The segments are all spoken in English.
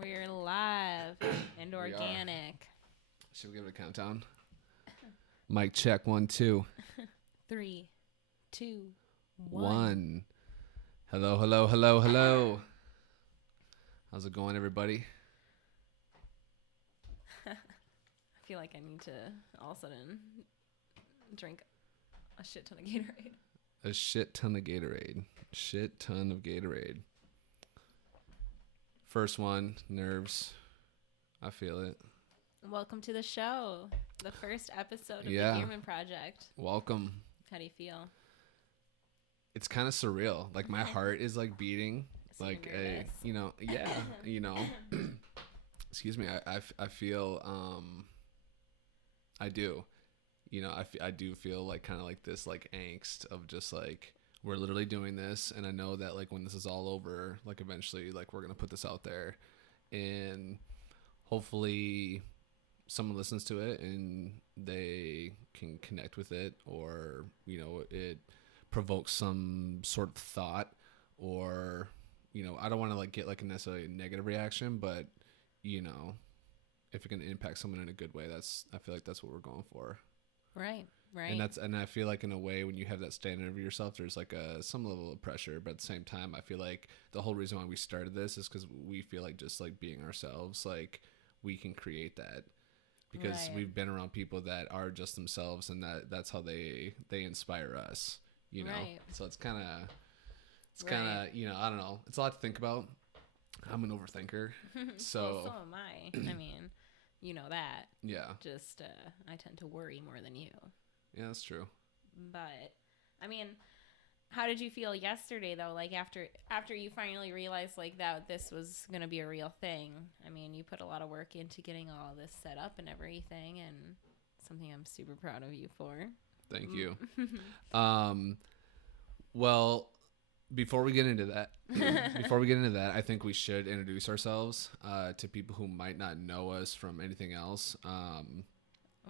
We're live and organic. Should we give it a countdown? Mic check 1, 2. 3, 2, 1. Hello, hello, hello, hello. How's it going, everybody? I feel like I need to all of a sudden drink a shit ton of Gatorade. A shit ton of Gatorade. Shit ton of Gatorade. First one, nerves. I feel it. Welcome to the show. The first episode of the Gearman Project. Welcome. How do you feel? It's kind of surreal. Like my heart is like beating. So like nervous. Excuse me. I feel, I do. I do feel like kind of like this like angst of just like, we're literally doing this, and I know that like when this is all over, like eventually like we're going to put this out there and hopefully someone listens to it and they can connect with it, or it provokes some sort of thought, or I don't want to like get like a necessarily negative reaction, but if it can impact someone in a good way, I feel like that's what we're going for. Right. And I feel like in a way when you have that standard of yourself, there's like some level of pressure, but at the same time I feel like the whole reason why we started this is because we feel like just like being ourselves, like we can create that because we've been around people that are just themselves, and that's how they inspire us, Right. So it's kind of I don't know, it's a lot to think about. I'm an overthinker. So am I. I mean, you know that. Yeah. Just I tend to worry more than you. Yeah, that's true. But I mean, how did you feel yesterday though? Like after you finally realized like that this was gonna be a real thing. I mean, you put a lot of work into getting all this set up and everything, and something I'm super proud of you for. Thank you. Well, before we get into that, I think we should introduce ourselves to people who might not know us from anything else.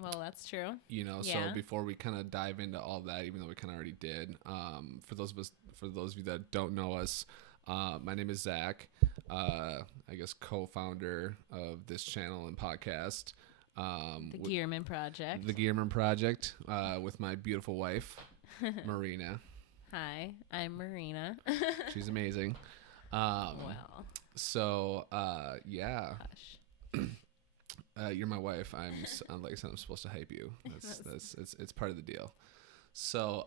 Well, that's true. So before we kind of dive into all that, even though we kind of already did, for those of you that don't know us, my name is Zach. I guess co-founder of this channel and podcast. The Gearman Project. The Gearman Project, with my beautiful wife, Marina. Hi, I'm Marina. She's amazing. Well. So, yeah. Hush. You're my wife. Like I said, I'm supposed to hype you. It's part of the deal. So,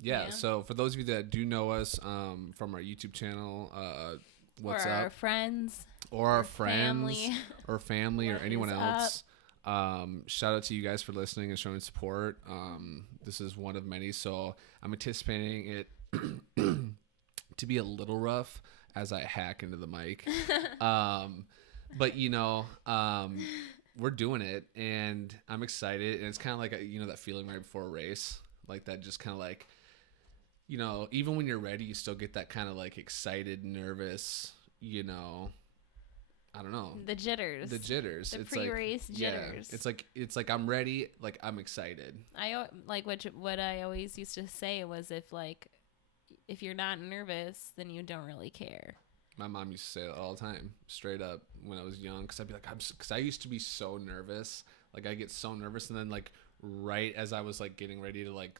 yeah. So for those of you that do know us, from our YouTube channel, what's or up? Our friends. Or our friends. Family. Or anyone else. Shout out to you guys for listening and showing support. This is one of many, so I'm anticipating it to be a little rough as I hack into the mic. But we're doing it, and I'm excited, and it's kind of like that feeling right before a race, like that, just kind of like, even when you're ready, you still get that kind of like excited, nervous, I don't know. The jitters. The pre-race jitters. Yeah, it's like I'm ready, like I'm excited. I like what I always used to say was if you're not nervous, then you don't really care. My mom used to say that all the time, straight up, when I was young, because I'd be like, because I used to be so nervous, like I get so nervous, and then like right as I was like getting ready to like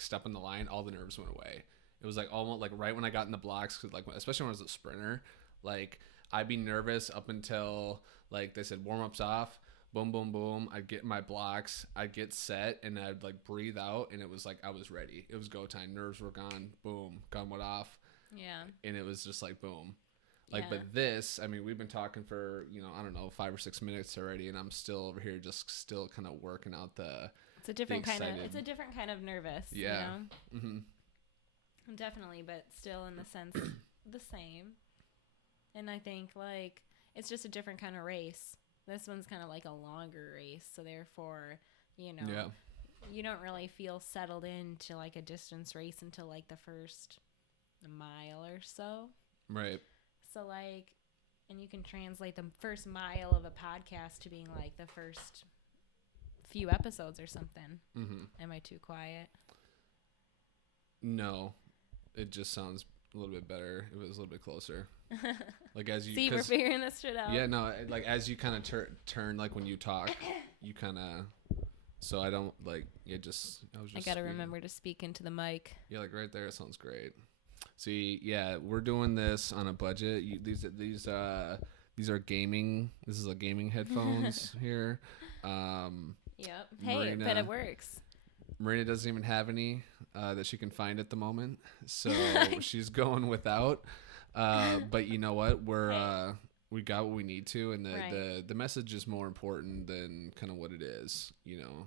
step in the line, all the nerves went away. It was like almost like right when I got in the blocks, cause like especially when I was a sprinter, like I'd be nervous up until like they said warm-up's off, boom, boom, boom. I'd get my blocks, I'd get set, and I'd like breathe out, and it was like I was ready. It was go time. Nerves were gone. Boom, gun went off. Yeah. And it was just like boom. Like, but this, I mean, we've been talking for, I don't know, 5 or 6 minutes already, and I'm still over here just still kind of working out it's a different kind of nervous. Yeah. Definitely, but still in the sense the same. And I think like it's just a different kind of race. This one's kind of like a longer race, so therefore, you don't really feel settled into like a distance race until like the first mile or so. Right. So like, and you can translate the first mile of a podcast to being like the first few episodes or something. Am I too quiet? No, it just sounds a little bit better if it was a little bit closer. Like as you see, we're figuring this shit out. Yeah, no, like as you kind of turn, like when you talk, you kind of. So I don't like it. I gotta remember to speak into the mic. Yeah, like right there. It sounds great. See, yeah, we're doing this on a budget. These are gaming. This is a gaming headphones here. Yep. Hey, Marina, but it works. Marina doesn't even have any that she can find at the moment, so she's going without. But you know what? We got what we need to, and the message is more important than kind of what it is. You know,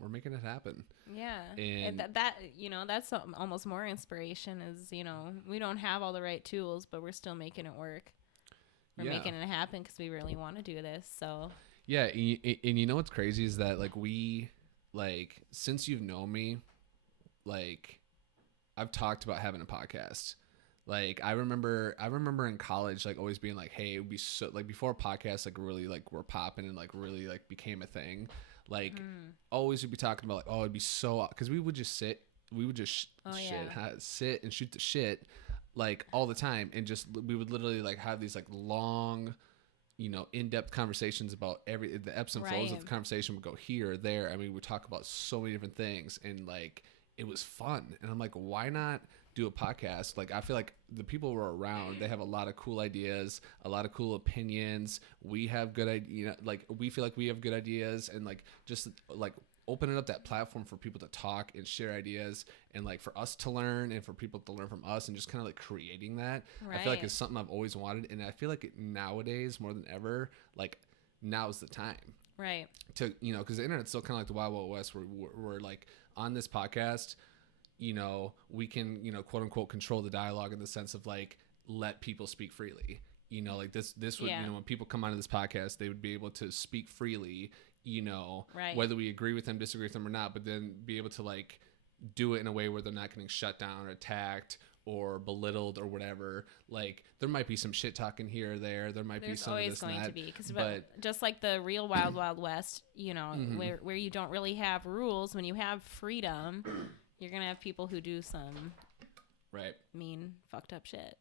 we're making it happen. Yeah, and that that's almost more inspiration. Is we don't have all the right tools, but we're still making it work. We're making it happen because we really want to do this. So yeah, and you know what's crazy is that since you've known me, I've talked about having a podcast. Like I remember in college, like always being like, hey, it would be so like before podcasts like really like were popping and like really like became a thing. Like always would be talking about like, oh, it'd be so, because we would just sit and shoot the shit like all the time, and just we would literally like have these like long, in-depth conversations about the ebbs and flows of the conversation would go here or there. I mean, we would talk about so many different things, and like it was fun. And I'm like, why not do a podcast? Like I feel like the people we're around, they have a lot of cool ideas, a lot of cool opinions. We have good ideas, like we feel like we have good ideas, and like just like opening up that platform for people to talk and share ideas, and like for us to learn and for people to learn from us, and just kind of like creating that. I feel like it's something I've always wanted, and I feel like nowadays more than ever, like now's the time. Right. To because the internet's still kind of like the Wild Wild West, where we're like on this podcast, we can, quote unquote, control the dialogue in the sense of like, let people speak freely, like this would, when people come onto this podcast, they would be able to speak freely, whether we agree with them, disagree with them or not, but then be able to like do it in a way where they're not getting shut down or attacked or belittled or whatever. Like there might be some shit talking here or there. There might be some of this and that. There's always going to be, because just like the real Wild Wild West, where you don't really have rules, when you have freedom, you're going to have people who do some mean, fucked up shit.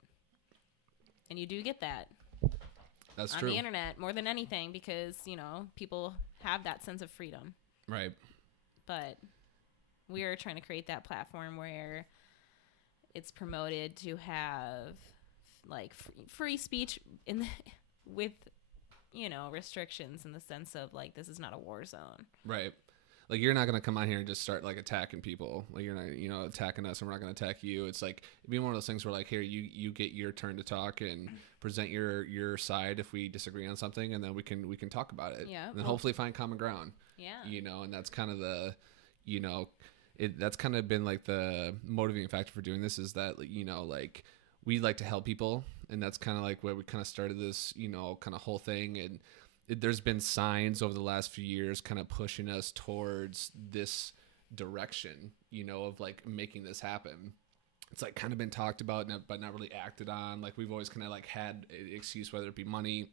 And you do get that. That's on true. The internet more than anything, because, people have that sense of freedom. Right. But we are trying to create that platform where it's promoted to have like free speech with, restrictions, in the sense of like, this is not a war zone. Right. Like you're not going to come on here and just start like attacking people. Like you're not, attacking us, and we're not going to attack you. It's like, it'd be one of those things where like, here, you get your turn to talk and present your side if we disagree on something, and then we can talk about it. Yeah. And then hopefully find common ground. Yeah. And that's kind of the, that's kind of been like the motivating factor for doing this, is that, like we like to help people, and that's kind of like where we kind of started this, kind of whole thing. And there's been signs over the last few years kind of pushing us towards this direction, of like making this happen. It's like kind of been talked about, but not really acted on. Like we've always kind of like had an excuse, whether it be money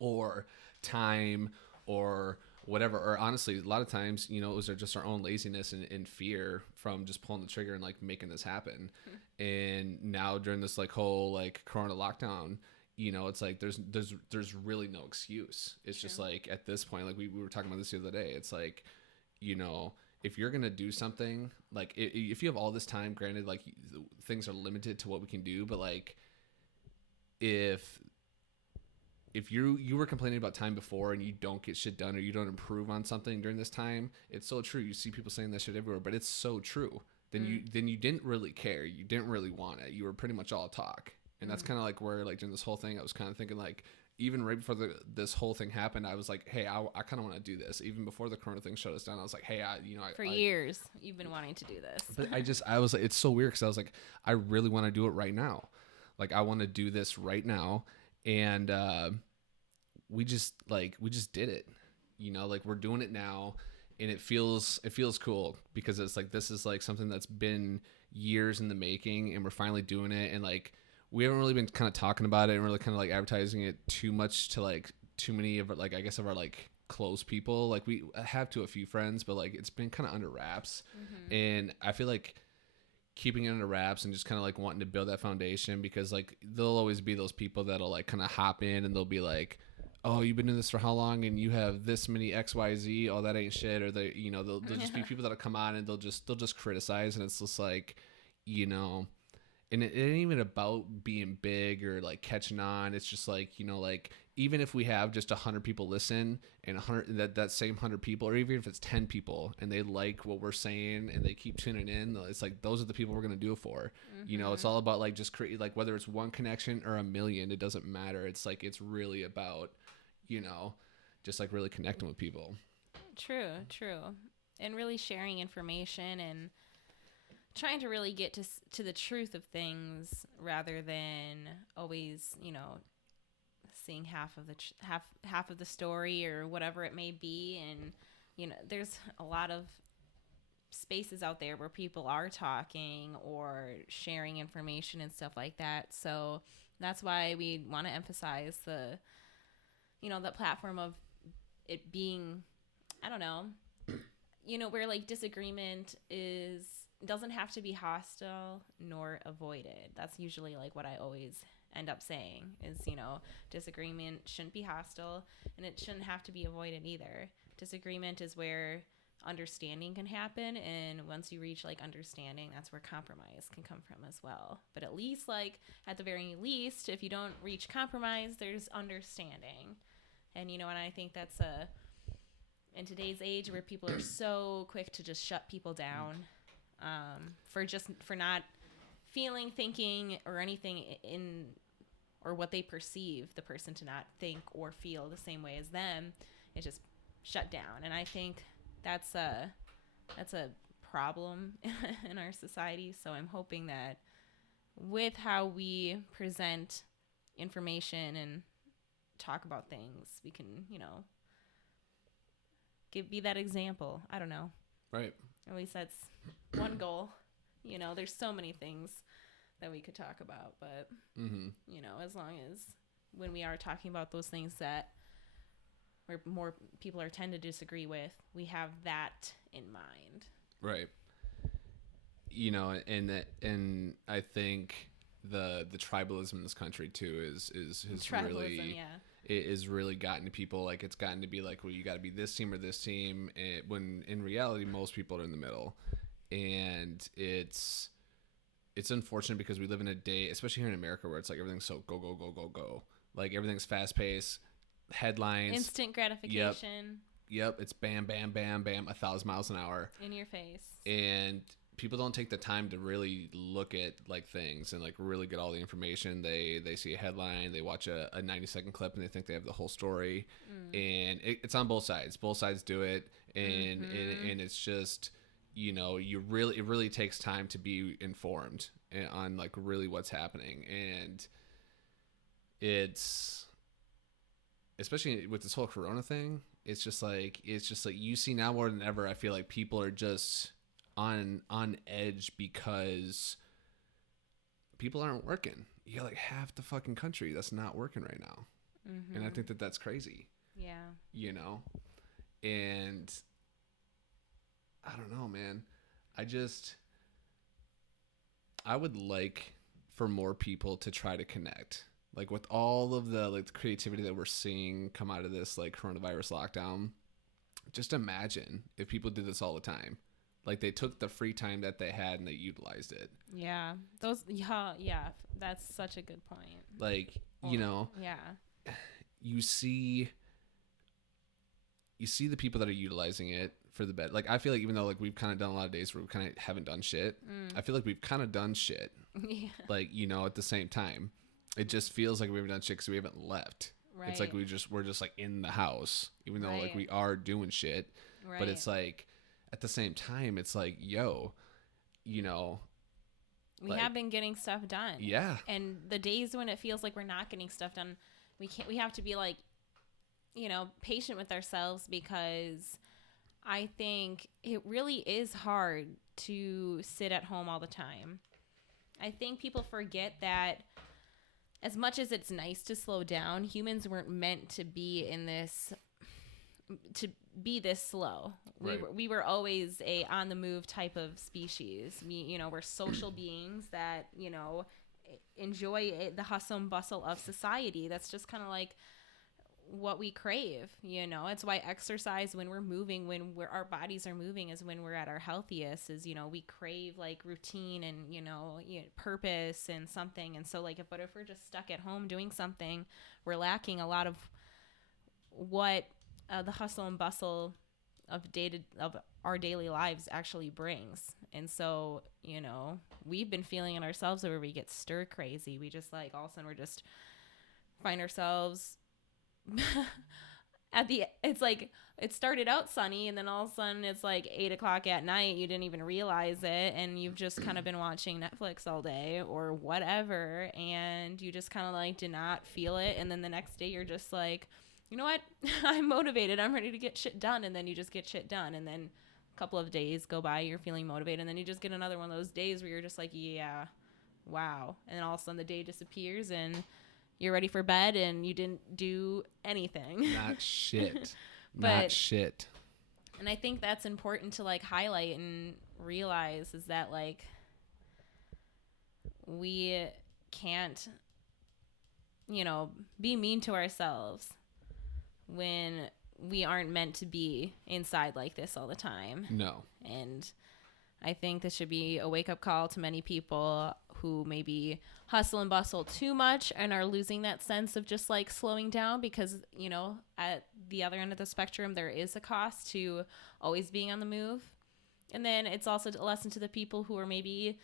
or time or whatever. Or honestly, a lot of times, it was just our own laziness and fear from just pulling the trigger and like making this happen. And now during this like whole like Corona lockdown, it's like there's really no excuse. It's just like at this point, like we were talking about this the other day. It's like, if you're going to do something, like if you have all this time, granted, like things are limited to what we can do, but like if you were complaining about time before and you don't get shit done or you don't improve on something during this time, it's so true. You see people saying that shit everywhere, but it's so true. Then you didn't really care. You didn't really want it. You were pretty much all talk. And that's kind of like where, like, during this whole thing, I was kind of thinking, like, even right before this whole thing happened, I was like, hey, I kind of want to do this. Even before the Corona thing shut us down, I was like, hey, For years, you've been wanting to do this. But I was like, it's so weird, because I was like, I really want to do it right now. Like, I want to do this right now. And we just did it. Like, we're doing it now. And it feels cool, because it's like, this is like something that's been years in the making, and we're finally doing it. And like, we haven't really been kind of talking about it and really kind of like advertising it too much to like too many of our, like, I guess, of our like close people. Like we have to a few friends, but like it's been kind of under wraps. And I feel like keeping it under wraps and just kind of like wanting to build that foundation, because like there'll always be those people that'll like kind of hop in and they'll be like, oh, you've been doing this for how long and you have this many XYZ, oh, that ain't shit. Or they, you know, they'll just be people that'll come on and they'll just criticize, and it's just like, you know, and it ain't even about being big or like catching on. It's just like, you know, like even if we have just 100 people listen, and 100 that same 100 people, or even if it's 10 people and they like what we're saying and they keep tuning in, it's like those are the people we're gonna do it for. You know, it's all about like just create, like whether it's one connection or a million, it doesn't matter. It's like it's really about, you know, just like really connecting with people. True, and really sharing information and trying to really get to the truth of things, rather than always, you know, seeing half of the story or whatever it may be. And you know, there's a lot of spaces out there where people are talking or sharing information and stuff like that. So that's why we want to emphasize the, you know, the platform of it being, I don't know, you know, where like disagreement doesn't have to be hostile nor avoided. That's usually like what I always end up saying is, you know, disagreement shouldn't be hostile and it shouldn't have to be avoided either. Disagreement is where understanding can happen, and once you reach like understanding, that's where compromise can come from as well. But at least, like at the very least, if you don't reach compromise, there's understanding. And you know, and I think that's in today's age where people are so quick to just shut people down, for not feeling, thinking, or anything in, or what they perceive the person to not think or feel the same way as them, it's just shut down. And I think that's a problem in our society. So I'm hoping that with how we present information and talk about things, we can, you know, be that example. I don't know. Right. At least that's one goal. You know, there's so many things that we could talk about, but you know, as long as when we are talking about those things that where more people tend to disagree with, we have that in mind. Right. You know, and I think the tribalism in this country too is really, yeah, it is really gotten to people. Like it's gotten to be like, well, you got to be this team or this team, and when in reality most people are in the middle. And it's unfortunate because we live in a day, especially here in America, where it's like everything's so go. Like everything's fast paced, headlines, instant gratification. Yep, it's bam, bam, bam, bam, 1,000 miles an hour in your face. And people don't take the time to really look at like things and like really get all the information. They see a headline, they watch a 90-second clip, and they think they have the whole story. And it's on both sides. Both sides do it, and it's just, you know, it really takes time to be informed on like really what's happening. And it's, especially with this whole Corona thing, it's just like you see now more than ever, I feel like people are just on edge because people aren't working. You got like half the fucking country that's not working right now. And I think that's crazy. Yeah. You know? And I don't know, man. I would like for more people to try to connect. Like with all of the like the creativity that we're seeing come out of this like coronavirus lockdown, just imagine if people did this all the time. Like they took the free time that they had and they utilized it. Yeah. That's such a good point. Like, you know, yeah. You see the people that are utilizing it for the better. Like I feel like even though like we've kind of done a lot of days where we kind of haven't done shit, I feel like we've kind of done shit. Yeah. Like, you know, at the same time, it just feels like we haven't done shit because we haven't left. Right. It's like we're just like in the house, even though like we are doing shit. Right. But it's like at the same time, it's like, yo, you know, we have been getting stuff done. Yeah. And the days when it feels like we're not getting stuff done, we have to be like, you know, patient with ourselves, because I think it really is hard to sit at home all the time. I think people forget that as much as it's nice to slow down, humans weren't meant to be in this, be this slow. We were always a on the move type of species. We're social beings that, enjoy the hustle and bustle of society. That's just kind of like what we crave. It's why exercise, when we're moving, our bodies are moving, is when we're at our healthiest. Is we crave like routine and purpose and something. And so like if we're just stuck at home doing something, we're lacking a lot of what the hustle and bustle of our daily lives actually brings. And so we've been feeling it ourselves where we get stir crazy. We just like all of a sudden we're just find ourselves it's like it started out sunny, and then all of a sudden it's like 8:00 at night. You didn't even realize it, and you've just kind of been watching Netflix all day or whatever, and you just kind of like did not feel it. And then the next day you're just like, you know what? I'm motivated. I'm ready to get shit done. And then you just get shit done. And then a couple of days go by, you're feeling motivated, and then you just get another one of those days where you're just like, yeah, wow. And then all of a sudden the day disappears and you're ready for bed and you didn't do anything. Not shit. Not shit. And I think that's important to like highlight and realize, is that like we can't, be mean to ourselves when we aren't meant to be inside like this all the time. No. And I think this should be a wake-up call to many people who maybe hustle and bustle too much and are losing that sense of just like slowing down, because at the other end of the spectrum there is a cost to always being on the move. And then it's also a lesson to the people who are maybe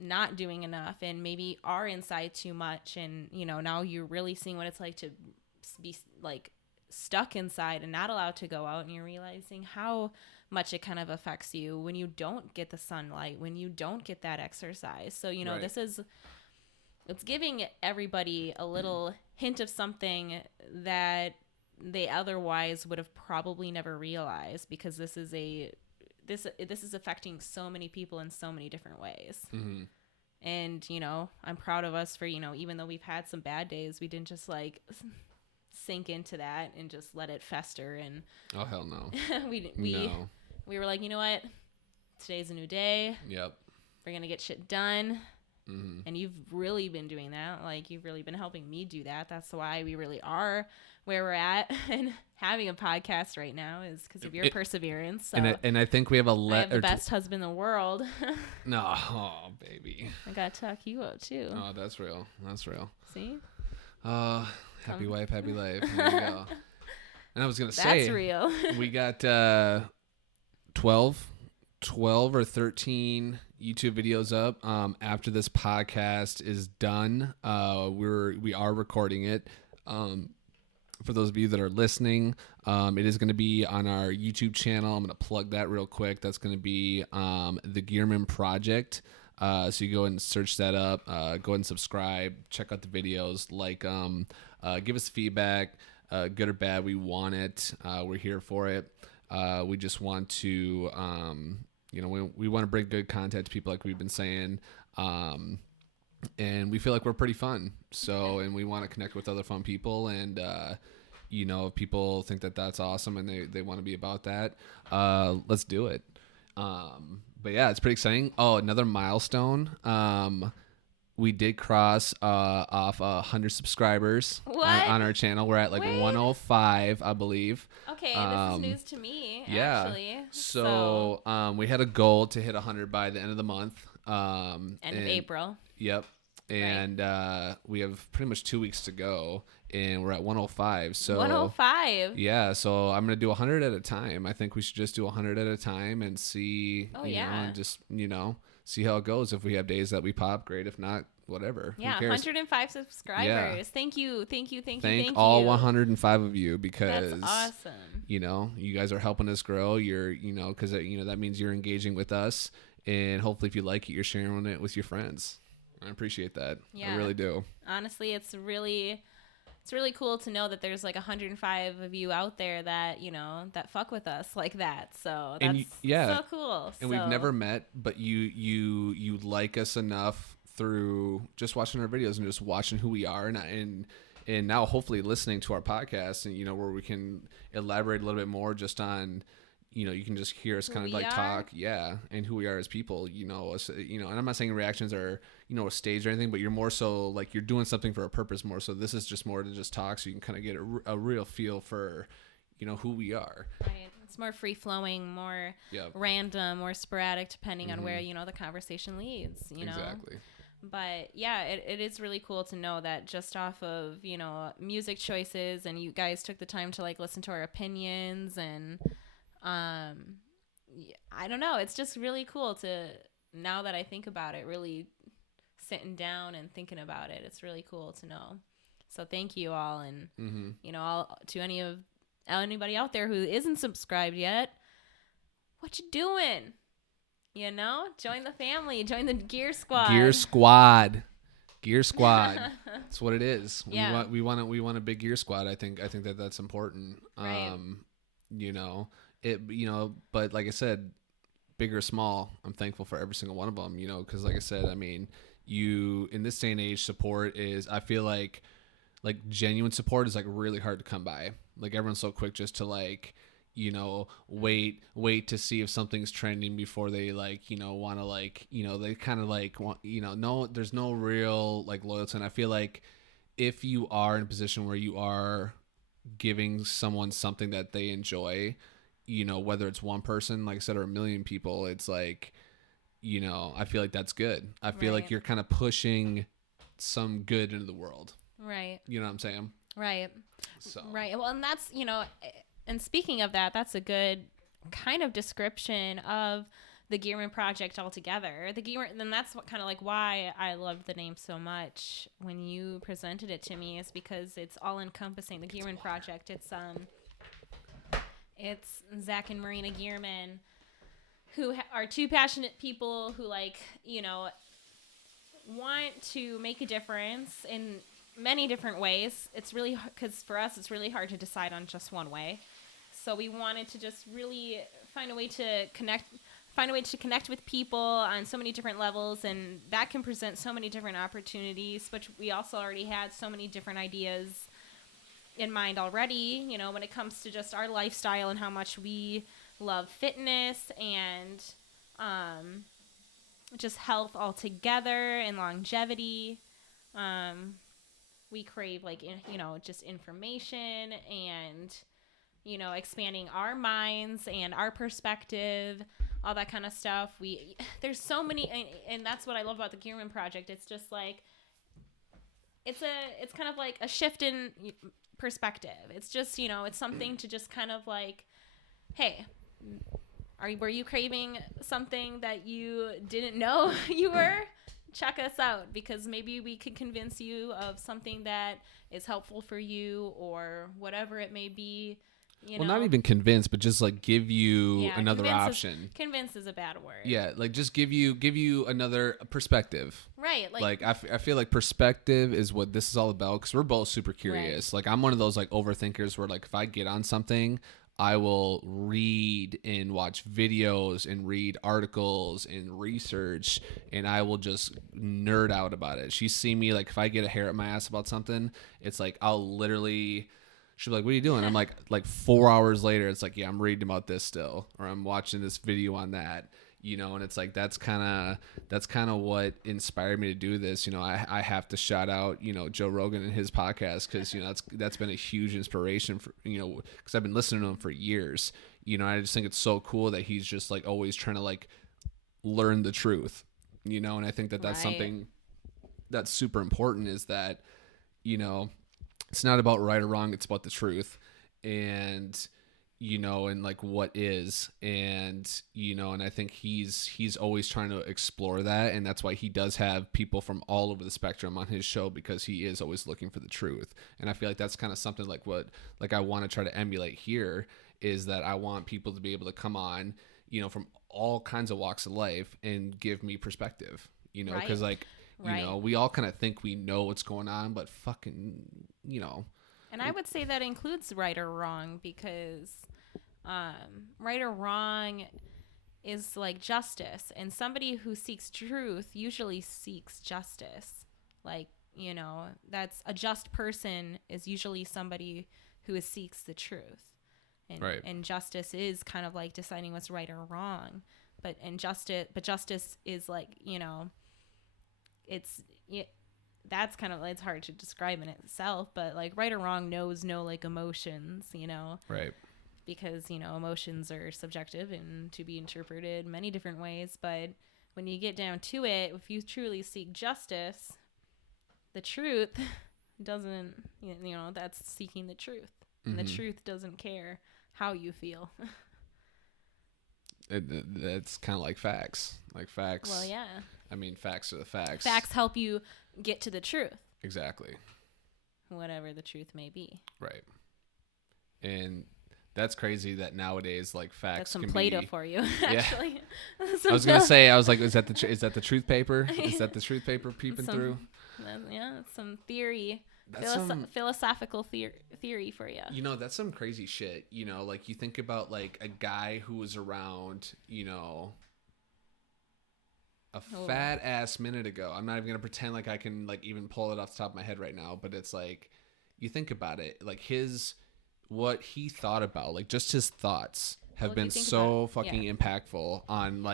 not doing enough and maybe are inside too much, and now you're really seeing what it's like to be like stuck inside and not allowed to go out, and you're realizing how much it kind of affects you when you don't get the sunlight, when you don't get that exercise. So right. It's giving everybody a little hint of something that they otherwise would have probably never realized, because this is affecting so many people in so many different ways. Mm-hmm. And I'm proud of us for even though we've had some bad days, we didn't just like sink into that and just let it fester. And oh hell no. we were like, you know what, today's a new day. Yep, we're gonna get shit done. Mm-hmm. And you've really been doing that. Like, you've really been helping me do that. That's why we really are where we're at and having a podcast right now, is because of your perseverance. So and I think we have I have the best husband in the world. No, oh baby, I gotta talk you up too. Oh, that's real. See? Happy wife, happy life. There you go. And I was gonna say, that's real. We got 12 or 13 YouTube videos up. After this podcast is done, we are recording it. For those of you that are listening, it is going to be on our YouTube channel. I'm going to plug that real quick. That's going to be the Gearman Project. So you go and search that up. Go ahead and subscribe. Check out the videos. Like, give us feedback, good or bad. We want it. We're here for it. We just want to, we want to bring good content to people, like we've been saying. And we feel like we're pretty fun. So, and we want to connect with other fun people. And, if people think that that's awesome and they want to be about that, let's do it. But yeah, it's pretty exciting. Oh, another milestone. We did cross off 100 subscribers on our channel. We're at 105, I believe. Okay, this is news to me, actually. So we had a goal to hit 100 by the end of the month. End of April. Yep. And we have pretty much 2 weeks to go, and we're at 105. So 105. Yeah. So I'm gonna do 100 at a time. I think we should just do 100 at a time and see. And just see how it goes. If we have days that we pop, great. If not, whatever. Yeah. 105 subscribers. Yeah. Thank you. Thank all 105 of you, because that's awesome. You guys are helping us grow. You're because that means you're engaging with us, and hopefully if you like it, you're sharing it with your friends. I appreciate that. Yeah. I really do. Honestly, it's really cool to know that there's 105 of you out there that, that fuck with us like that. So that's so cool. And we've never met, but you like us enough through just watching our videos and just watching who we are. And and now hopefully listening to our podcast, and where we can elaborate a little bit more just on, you can just hear us kind of like talk, and who we are as people, us, and I'm not saying reactions are, a stage or anything, but you're more so like you're doing something for a purpose more. So this is just more to just talk, so you can kind of get a real feel for, who we are. Right. It's more free flowing, more random, more sporadic, depending on where, the conversation leads, Exactly. But yeah, it is really cool to know that just off of, music choices, and you guys took the time to like listen to our opinions, and I don't know, it's just really cool to, now that I think about it, really sitting down and thinking about it, it's really cool to know. So thank you all, and to anybody out there who isn't subscribed yet, what you doing? Join the family, join the Gear Squad. That's what it is. Yeah. We want a big Gear Squad. I think that's important. Right. But like I said, big or small, I'm thankful for every single one of them, because like I said, I mean, in this day and age, support is, I feel like genuine support is like really hard to come by. Like everyone's so quick just to like, wait to see if something's trending before they like, want to like, they kind of like want, no, there's no real like loyalty. And I feel like if you are in a position where you are giving someone something that they enjoy, whether it's one person, like I said, or a million people, it's like, I feel like that's good. I feel like you're kind of pushing some good into the world. Right. You know what I'm saying? Right. So. Right. Well, and that's, and speaking of that, that's a good kind of description of the Gearman project altogether. And that's what kind of like why I loved the name so much when you presented it to me, is because it's all encompassing. The Gearman project. It's Zach and Marina Gearman, who are two passionate people who want to make a difference in many different ways. It's really, because for us, it's really hard to decide on just one way. So we wanted to just really find a way to connect with people on so many different levels, and that can present so many different opportunities, but we also already had so many different ideas in mind already, when it comes to just our lifestyle and how much we love fitness and just health altogether and longevity. We crave just information and, expanding our minds and our perspective, all that kind of stuff. There's so many, and that's what I love about the Gearman project. It's just like, it's kind of like a shift in perspective. It's just, it's something to just kind of like, hey, were you craving something that you didn't know you were? Check us out, because maybe we could convince you of something that is helpful for you, or whatever it may be. Not even convince, but just like give you another option. Convince is a bad word. Yeah, like just give you another perspective. Right. Like I feel like perspective is what this is all about, because we're both super curious. Right. Like I'm one of those like overthinkers where like if I get on something, I will read and watch videos and read articles and research, and I will just nerd out about it. She's seen me, like if I get a hair up my ass about something, it's like I'll literally, she'll be like, what are you doing? I'm like 4 hours later, it's like, yeah, I'm reading about this still, or I'm watching this video on that, and it's like, that's kind of what inspired me to do this. I have to shout out, Joe Rogan and his podcast, because, that's been a huge inspiration for, because I've been listening to him for years. I just think it's so cool that he's just like always trying to like learn the truth, and I think that that's something that's super important, is that, it's not about right or wrong. It's about the truth, and, and like what is, and, and I think he's always trying to explore that. And that's why he does have people from all over the spectrum on his show, because he is always looking for the truth. And I feel like that's kind of something like what, like I want to try to emulate here, is that I want people to be able to come on, from all kinds of walks of life and give me perspective, because like, we all kind of think we know what's going on, but fucking, And I would say that includes right or wrong, because right or wrong is like justice, and somebody who seeks truth usually seeks justice. Like, you know, that's a just person is usually somebody who seeks the truth. And, right. And justice is kind of like deciding what's right or wrong. But justice is like, you know, that's kind of, it's hard to describe in itself, but like right or wrong knows no like emotions, you know. Right. Because, you know, emotions are subjective and to be interpreted many different ways. But when you get down to it, if you truly seek justice, the truth doesn't, you know, that's seeking the truth. And the truth doesn't care how you feel. It's kind of like facts. Like facts. Well, yeah. I mean, facts are the facts. Facts help you get to the truth. Exactly. Whatever the truth may be. Right. And that's crazy that nowadays, like, facts That's some can Play-Doh be, for you, actually. Yeah. I was gonna say, I was like, is that the truth paper? Is that the truth paper peeping through? Yeah, some theory. That's Philosophical theory for you. You know, that's some crazy shit. You know, like you think about like a guy who was around, you know, a fat ass minute ago. I'm not even gonna pretend like I can like even pull it off the top of my head right now, but it's like you think about it, like what he thought about, like just his thoughts have been so fucking impactful on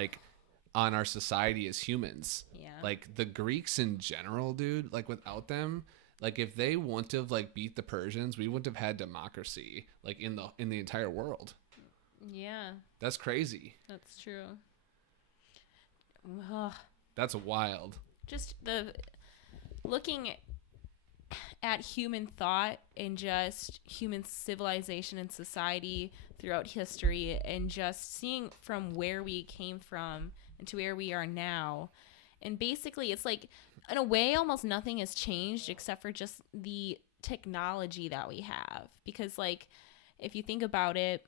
our society as humans. Yeah. Like the Greeks in general, dude, like without them, like if they wouldn't have like beat the Persians, we wouldn't have had democracy like in the entire world. Yeah. That's crazy. That's true. That's wild. Just looking at human thought and just human civilization and society throughout history, and just seeing from where we came from and to where we are now. And basically it's like, in a way, almost nothing has changed except for just the technology that we have. Because like, if you think about it,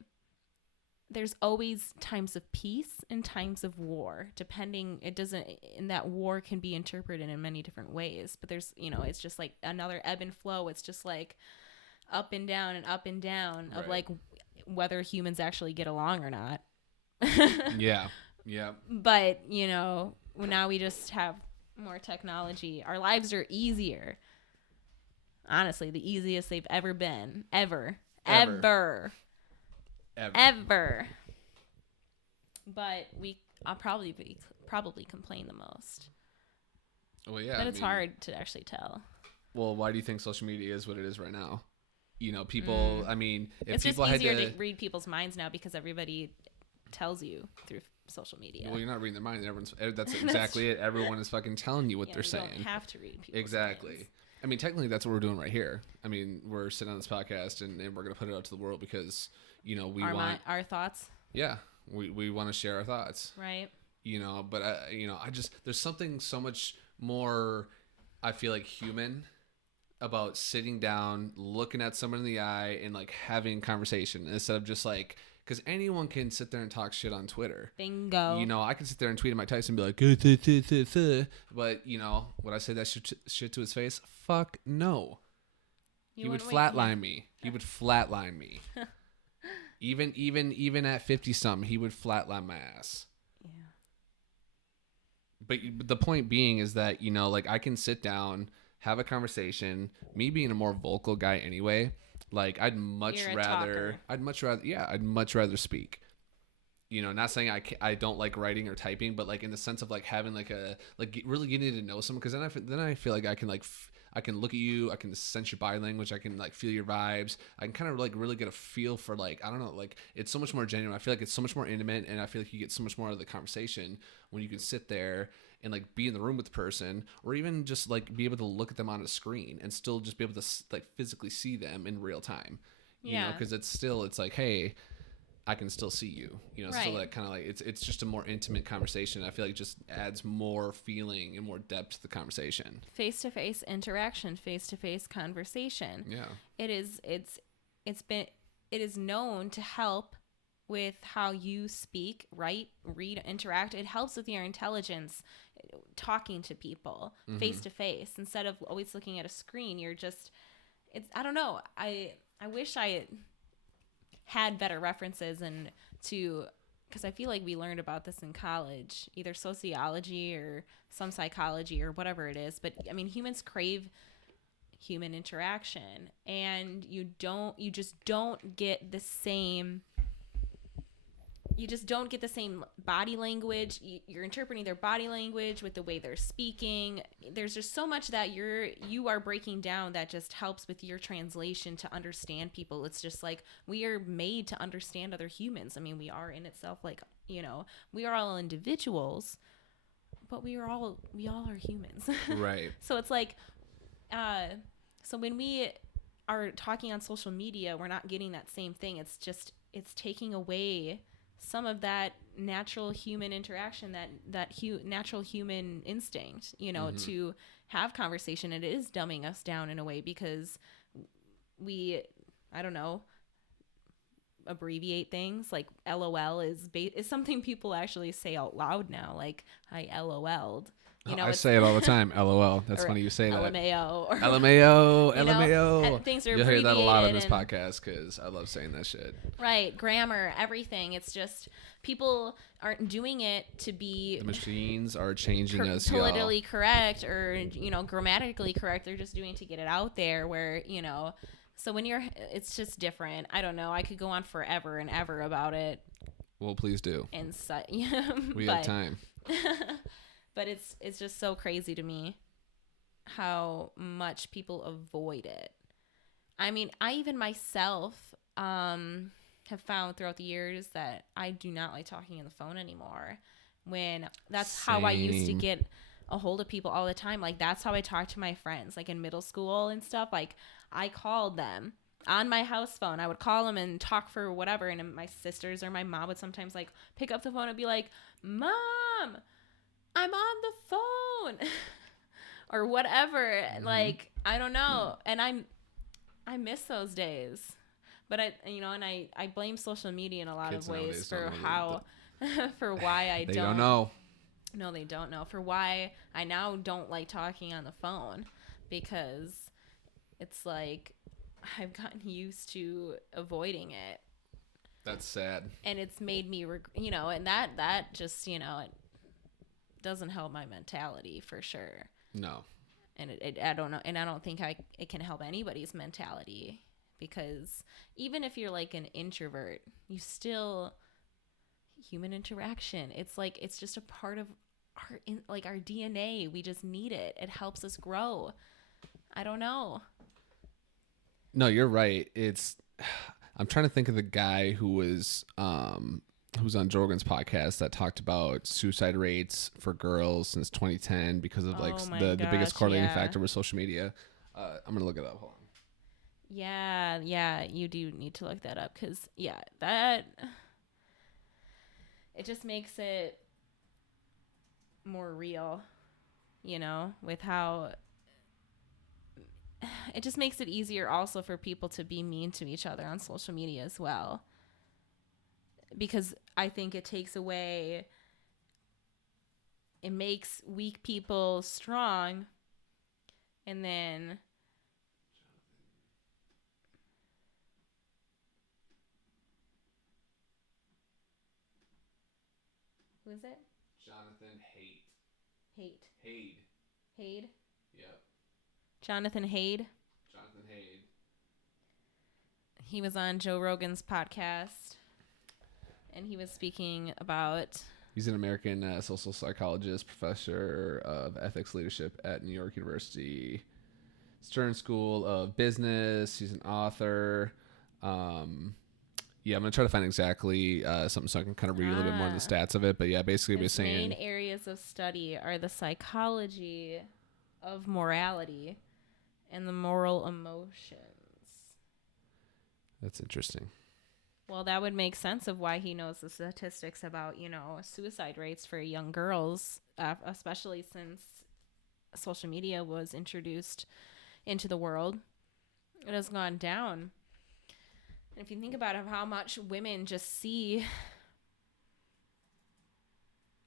there's always times of peace and times of war, and that war can be interpreted in many different ways. But there's, you know, it's just like another ebb and flow. It's just like up and down of right. Like whether humans actually get along or not. Yeah. Yeah. But, you know, now we just have more technology. Our lives are easier. Honestly, the easiest they've ever been. Ever. But I'll probably complain the most. Well, yeah. But it's hard to actually tell. Well, why do you think social media is what it is right now? You know, people, I mean, if it's people just easier to read people's minds now because everybody tells you through social media. Well, you're not reading their mind. That's exactly it. Everyone is fucking telling you what they're saying. You don't have to read people's Exactly. minds. I mean, technically, that's what we're doing right here. I mean, we're sitting on this podcast and we're going to put it out to the world because, you know, we want our thoughts. Yeah, we want to share our thoughts. Right. You know, but there's something so much more, I feel like, human about sitting down, looking at someone in the eye, and like having a conversation instead of just like. Because anyone can sit there and talk shit on Twitter. Bingo. You know, I can sit there and tweet at Mike Tyson and be like, but, you know, would I say that shit to his face? Fuck no. He would flatline me. He would flatline me. Even at 50-something, he would flatline my ass. Yeah. But the point being is that, you know, like I can sit down, have a conversation, me being a more vocal guy anyway. Like I'd much rather speak. You know, not saying I don't like writing or typing, but like in the sense of like having like really getting to know someone, because then I feel like I can look at you, I can sense your body language, I can like feel your vibes, I can kind of like really get a feel for like, I don't know, like it's so much more genuine. I feel like it's so much more intimate, and I feel like you get so much more out of the conversation when you can sit there and like be in the room with the person, or even just like be able to look at them on a screen and still just be able to like physically see them in real time. You know, because it's like, hey, I can still see you. You know, right. So that kind of like it's just a more intimate conversation. I feel like it just adds more feeling and more depth to the conversation. Face-to-face interaction, face-to-face conversation. Yeah. It is known to help with how you speak, write, read, interact. It helps with your intelligence talking to people face to face instead of always looking at a screen. I don't know. I wish I had better references and to because I feel like we learned about this in college, either sociology or some psychology or whatever it is. But I mean, humans crave human interaction, and you just don't get the same body language. You're interpreting their body language with the way they're speaking. There's just so much that you are breaking down that just helps with your translation to understand people. It's just like we are made to understand other humans. I mean, we are in itself, like, you know, we are all individuals, but we all are humans. Right. So it's like, so when we are talking on social media, we're not getting that same thing. It's taking away some of that natural human interaction, that natural human instinct, you know, to have conversation. And it is dumbing us down in a way, because we, I don't know, abbreviate things. Like LOL is something people actually say out loud now. Like, I LOL'd. You know, I say it all the time. LOL. That's funny you say that. LMAO. Or, LMAO. LMAO. Things are You'll hear that a lot on this and, podcast, because I love saying that shit. Right. Grammar, everything. It's just people aren't doing it to be... The machines are changing us, politically correct or, you know, grammatically correct. They're just doing it to get it out there where, you know... So when it's just different. I don't know. I could go on forever and ever about it. Well, please do. And we have time. But it's just so crazy to me how much people avoid it. I mean, I even myself have found throughout the years that I do not like talking on the phone anymore. When that's how I used to get a hold of people all the time. Like, that's how I talked to my friends, like in middle school and stuff. Like, I called them on my house phone. I would call them and talk for whatever. And my sisters or my mom would sometimes like pick up the phone and be like, "Mom, I'm on the phone," or whatever. Like, I don't know. And I miss those days. But I blame social media in a lot of ways for how, for why I don't. They don't know. No, they don't know. For why I now don't like talking on the phone, because it's like I've gotten used to avoiding it. That's sad. And it's made me, and that just, it doesn't help my mentality for sure. No. And I don't know. And I don't think it can help anybody's mentality, because even if you're like an introvert, you still, human interaction. It's like, it's just a part of our DNA. We just need it. It helps us grow. I don't know. No, you're right. I'm trying to think of the guy who was who's on Joe Rogan's podcast that talked about suicide rates for girls since 2010 because of the biggest correlating factor with social media. I'm gonna look it up. Hold on. Yeah, you do need to look that up, because that it just makes it more real, with how it just makes it easier also for people to be mean to each other on social media as well. Because I think it makes weak people strong, and then who is it? Jonathan Haidt. Haidt? Yep. Jonathan Haidt. He was on Joe Rogan's podcast, and he was speaking about... He's an American social psychologist, professor of ethics leadership at New York University Stern School of Business. He's an author. I'm going to try to find exactly something so I can kind of read a little bit more of the stats of it. But yeah, basically we're saying... main areas of study are the psychology of morality and the moral emotions. That's interesting. Well, that would make sense of why he knows the statistics about, suicide rates for young girls, especially since social media was introduced into the world. It has gone down. And if you think about it, how much women just see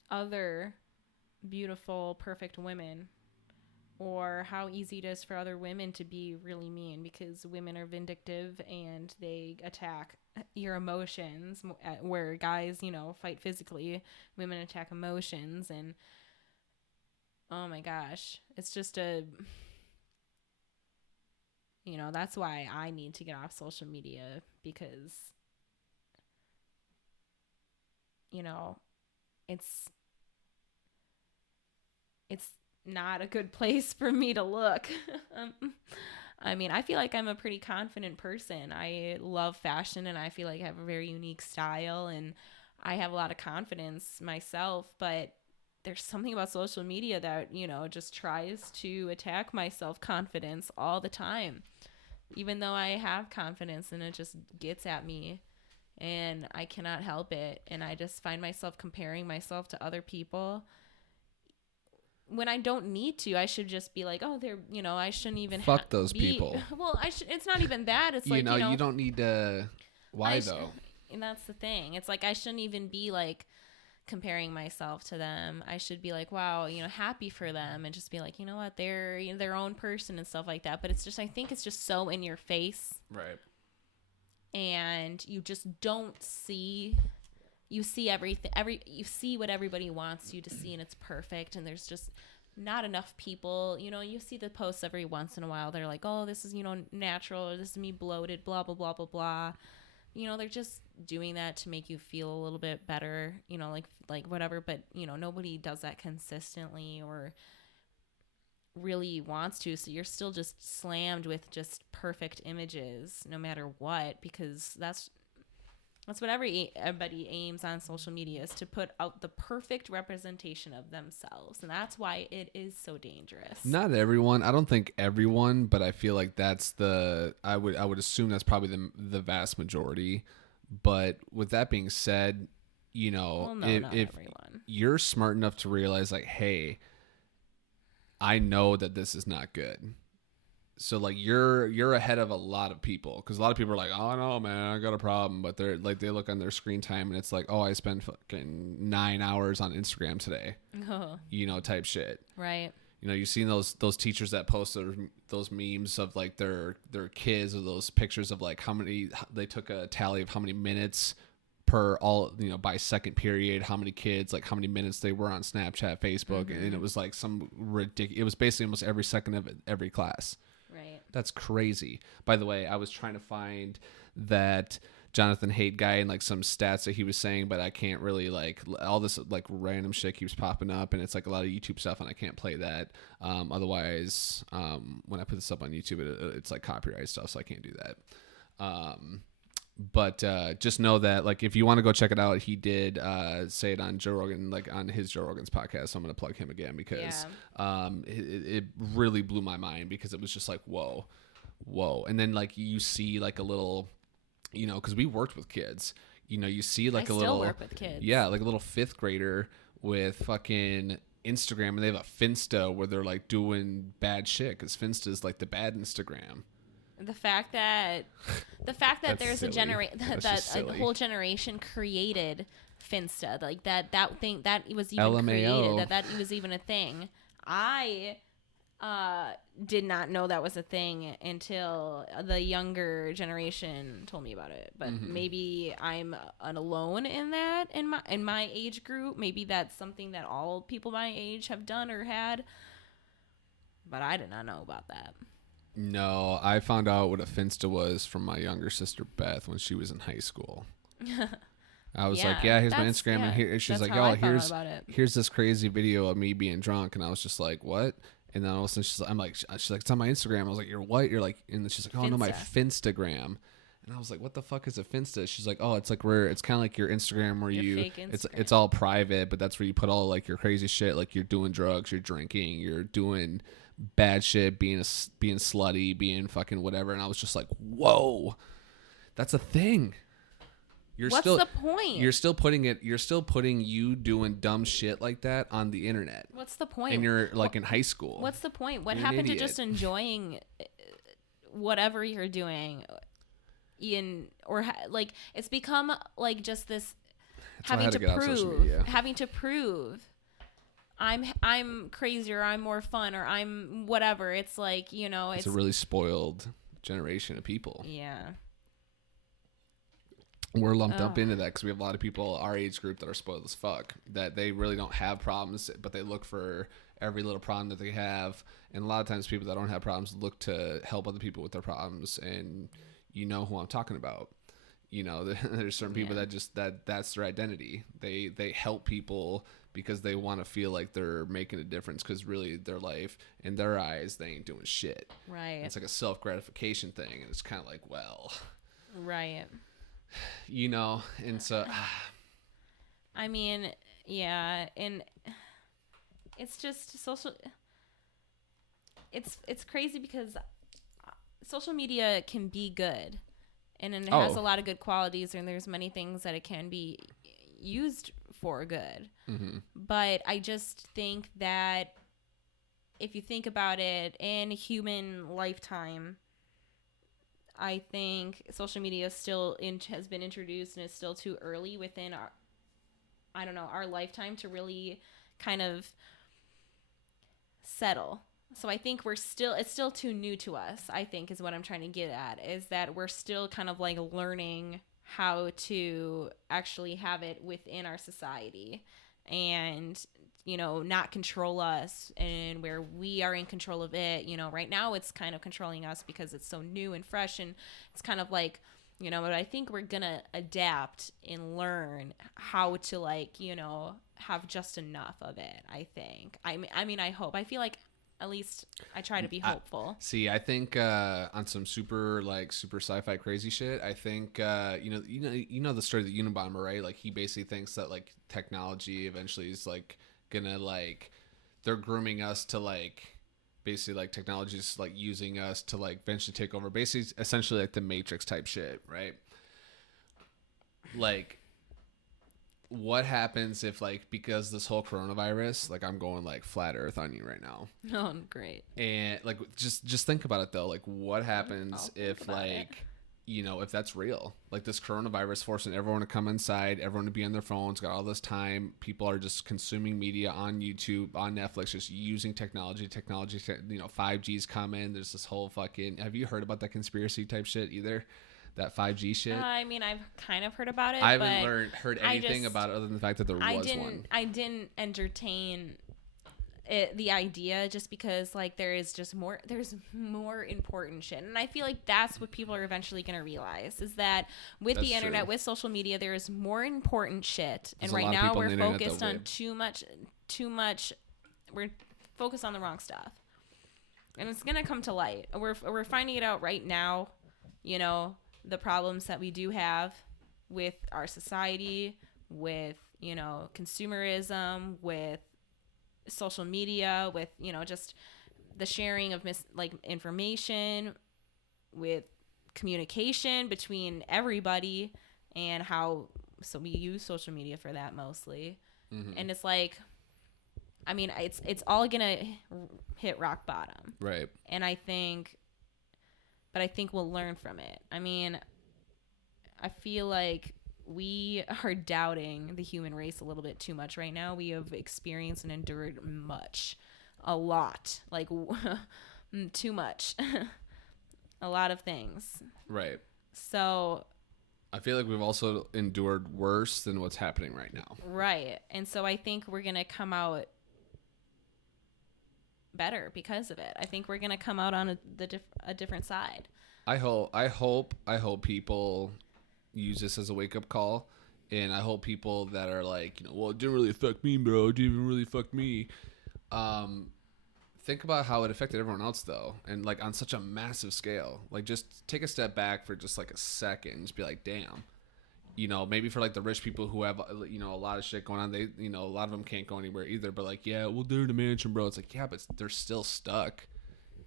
other beautiful, perfect women or how easy it is for other women to be really mean, because women are vindictive and they attack your emotions, where guys, you know, fight physically, women attack emotions. And oh my gosh, it's just you know, that's why I need to get off social media, because, you know, it's not a good place for me to look. I mean, I feel like I'm a pretty confident person. I love fashion, and I feel like I have a very unique style, and I have a lot of confidence myself, but there's something about social media that, you know, just tries to attack my self-confidence all the time, even though I have confidence, and it just gets at me, and I cannot help it. And I just find myself comparing myself to other people when I don't need to. I should just be like, oh, they're, you know, I shouldn't even fuck those people. Well, it's not even that. It's you know, you don't need to. Why though? And that's the thing. It's like, I shouldn't even be like comparing myself to them. I should be like, wow, you know, happy for them, and just be like, you know what, they're, you know, their own person and stuff like that. But it's just, I think it's just so in your face. Right. And you just don't see. You see everything, you see what everybody wants you to see, and it's perfect. And there's just not enough people, you know, you see the posts every once in a while. They're like, oh, this is, you know, natural, or this is me bloated, blah, blah, blah, blah, blah. You know, they're just doing that to make you feel a little bit better, you know, like whatever. But, you know, nobody does that consistently or really wants to. So you're still just slammed with just perfect images no matter what, because that's what everybody aims on social media, is to put out the perfect representation of themselves. And that's why it is so dangerous. Not everyone. I don't think everyone, but I feel like that's I would assume that's probably the vast majority. But with that being said, you know, if you're smart enough to realize like, hey, I know that this is not good. So like you're ahead of a lot of people, because a lot of people are like, oh no man, I got a problem, but they're like, they look on their screen time and it's like, oh, I spent fucking 9 hours on Instagram today, you know, type shit. Right. You know, you've seen those teachers that post those memes of like their kids, or those pictures of like how many, they took a tally of how many minutes per all, you know, by second period, how many kids, like how many minutes they were on Snapchat, Facebook, and it was like some ridiculous. It was basically almost every second of every class. Right. That's crazy. By the way, I was trying to find that Jonathan Haidt guy and like some stats that he was saying, but I can't really, like, all this like random shit keeps popping up, and it's like a lot of YouTube stuff, and I can't play that. Otherwise, when I put this up on YouTube, it's like copyright stuff, so I can't do that. But just know that, like, if you want to go check it out, he did say it on Joe Rogan, like on his Joe Rogan's podcast. So I'm going to plug him again, because it really blew my mind, because it was just like, whoa. And then like you see like a little, you know, because we worked with kids, you know, you see like I still work with kids. Yeah, like a little 5th grader with fucking Instagram, and they have a Finsta where they're like doing bad shit, because Finsta is like the bad Instagram. The fact that there's silly. that a whole generation created Finsta, like that thing that was even LMAO. created, that was even a thing. I did not know that was a thing until the younger generation told me about it. But maybe I'm alone in that in my age group. Maybe that's something that all people my age have done or had. But I did not know about that. No, I found out what a Finsta was from my younger sister Beth when she was in high school. I was like, yeah, here's my Instagram, and here she's like, oh, here's this crazy video of me being drunk, and I was just like, what? And then all of a sudden she's like, it's on my Instagram. I was like, you're what? You're like, and then she's like, oh Finsta. No, my Finstagram. And I was like, what the fuck is a Finsta? She's like, oh, it's like it's kind of like your Instagram where it's all private, but that's where you put all like your crazy shit, like you're doing drugs, you're drinking, you're doing bad shit, being slutty, being fucking whatever. And I was just like, whoa, that's a thing. What's the point? You're still putting you doing dumb shit like that on the internet. What's the point? And you're like in high school. What's the point? What happened to just enjoying whatever you're doing? Like it's become like just this having to prove I'm crazy, or I'm more fun, or I'm whatever. It's like, you know, it's a really spoiled generation of people. Yeah. We're lumped up into that because we have a lot of people our age group that are spoiled as fuck, that they really don't have problems, but they look for every little problem that they have. And a lot of times people that don't have problems look to help other people with their problems. And you know who I'm talking about. You know, there's certain people that just that's their identity. They help people because they want to feel like they're making a difference, because really their life, in their eyes, they ain't doing shit. Right. It's like a self-gratification thing. And it's kind of like, well. Right. You know, and so I mean, yeah, and it's just social. It's crazy because social media can be good, and it has a lot of good qualities, and there's many things that it can be used for good. Mm-hmm. But I just think that if you think about it, in a human lifetime, I think social media still has been introduced, and it's still too early within our lifetime to really kind of settle. So I think it's still too new to us, I think, is what I'm trying to get at, is that we're still kind of like learning how to actually have it within our society and, you know, not control us, and where we are in control of it. You know, right now it's kind of controlling us because it's so new and fresh, and it's kind of like, you know, but I think we're gonna adapt and learn how to, like, you know, have just enough of it. I think. I mean, I hope. I feel like, at least I try to be hopeful. I think on some super sci-fi crazy shit, I think you know the story of the Unabomber, right? Like, he basically thinks that like technology eventually is like gonna, like, they're grooming us to, like, basically like technology's like using us to like eventually take over, basically essentially like the Matrix type shit, right? Like, what happens if, like, because this whole coronavirus, like, I'm going like flat earth on you right now. Oh, great. And like, just think about it though. Like, what happens if, like, you know, if that's real, like this coronavirus forcing everyone to come inside, everyone to be on their phones, got all this time, people are just consuming media on YouTube, on Netflix, just using technology, you know, 5G's coming. There's this whole fucking, have you heard about that conspiracy type shit either? That 5G shit? I mean, I've kind of heard about it. I haven't heard anything about it other than the fact that there was one. I didn't entertain the idea, just because, like, there's more important shit. And I feel like that's what people are eventually going to realize, is that with the internet, with social media, there is more important shit. And right now we're focused on too much. We're focused on the wrong stuff. And it's going to come to light. We're finding it out right now, you know, the problems that we do have with our society, with, you know, consumerism, with social media, with, you know, just the sharing of information, with communication between everybody, and so we use social media for that mostly. Mm-hmm. And it's like, I mean, it's all gonna hit rock bottom, right? And I think we'll learn from it. I mean, I feel like we are doubting the human race a little bit too much right now. We have experienced and endured a lot, like too much, a lot of things. Right. So I feel like we've also endured worse than what's happening right now. Right. And so I think we're going to come out better because of it. I think we're going to come out on a different side. I hope people use this as a wake-up call, and I hope people that are like, you know, well, it didn't really affect me, bro, it didn't even really affect me, think about how it affected everyone else though, and like on such a massive scale. Like, just take a step back for just like a second and just be like, damn, you know, maybe for like the rich people who have, you know, a lot of shit going on, they, you know, a lot of them can't go anywhere either, but like, yeah, well, they're in a mansion, bro. It's like, yeah, but they're still stuck,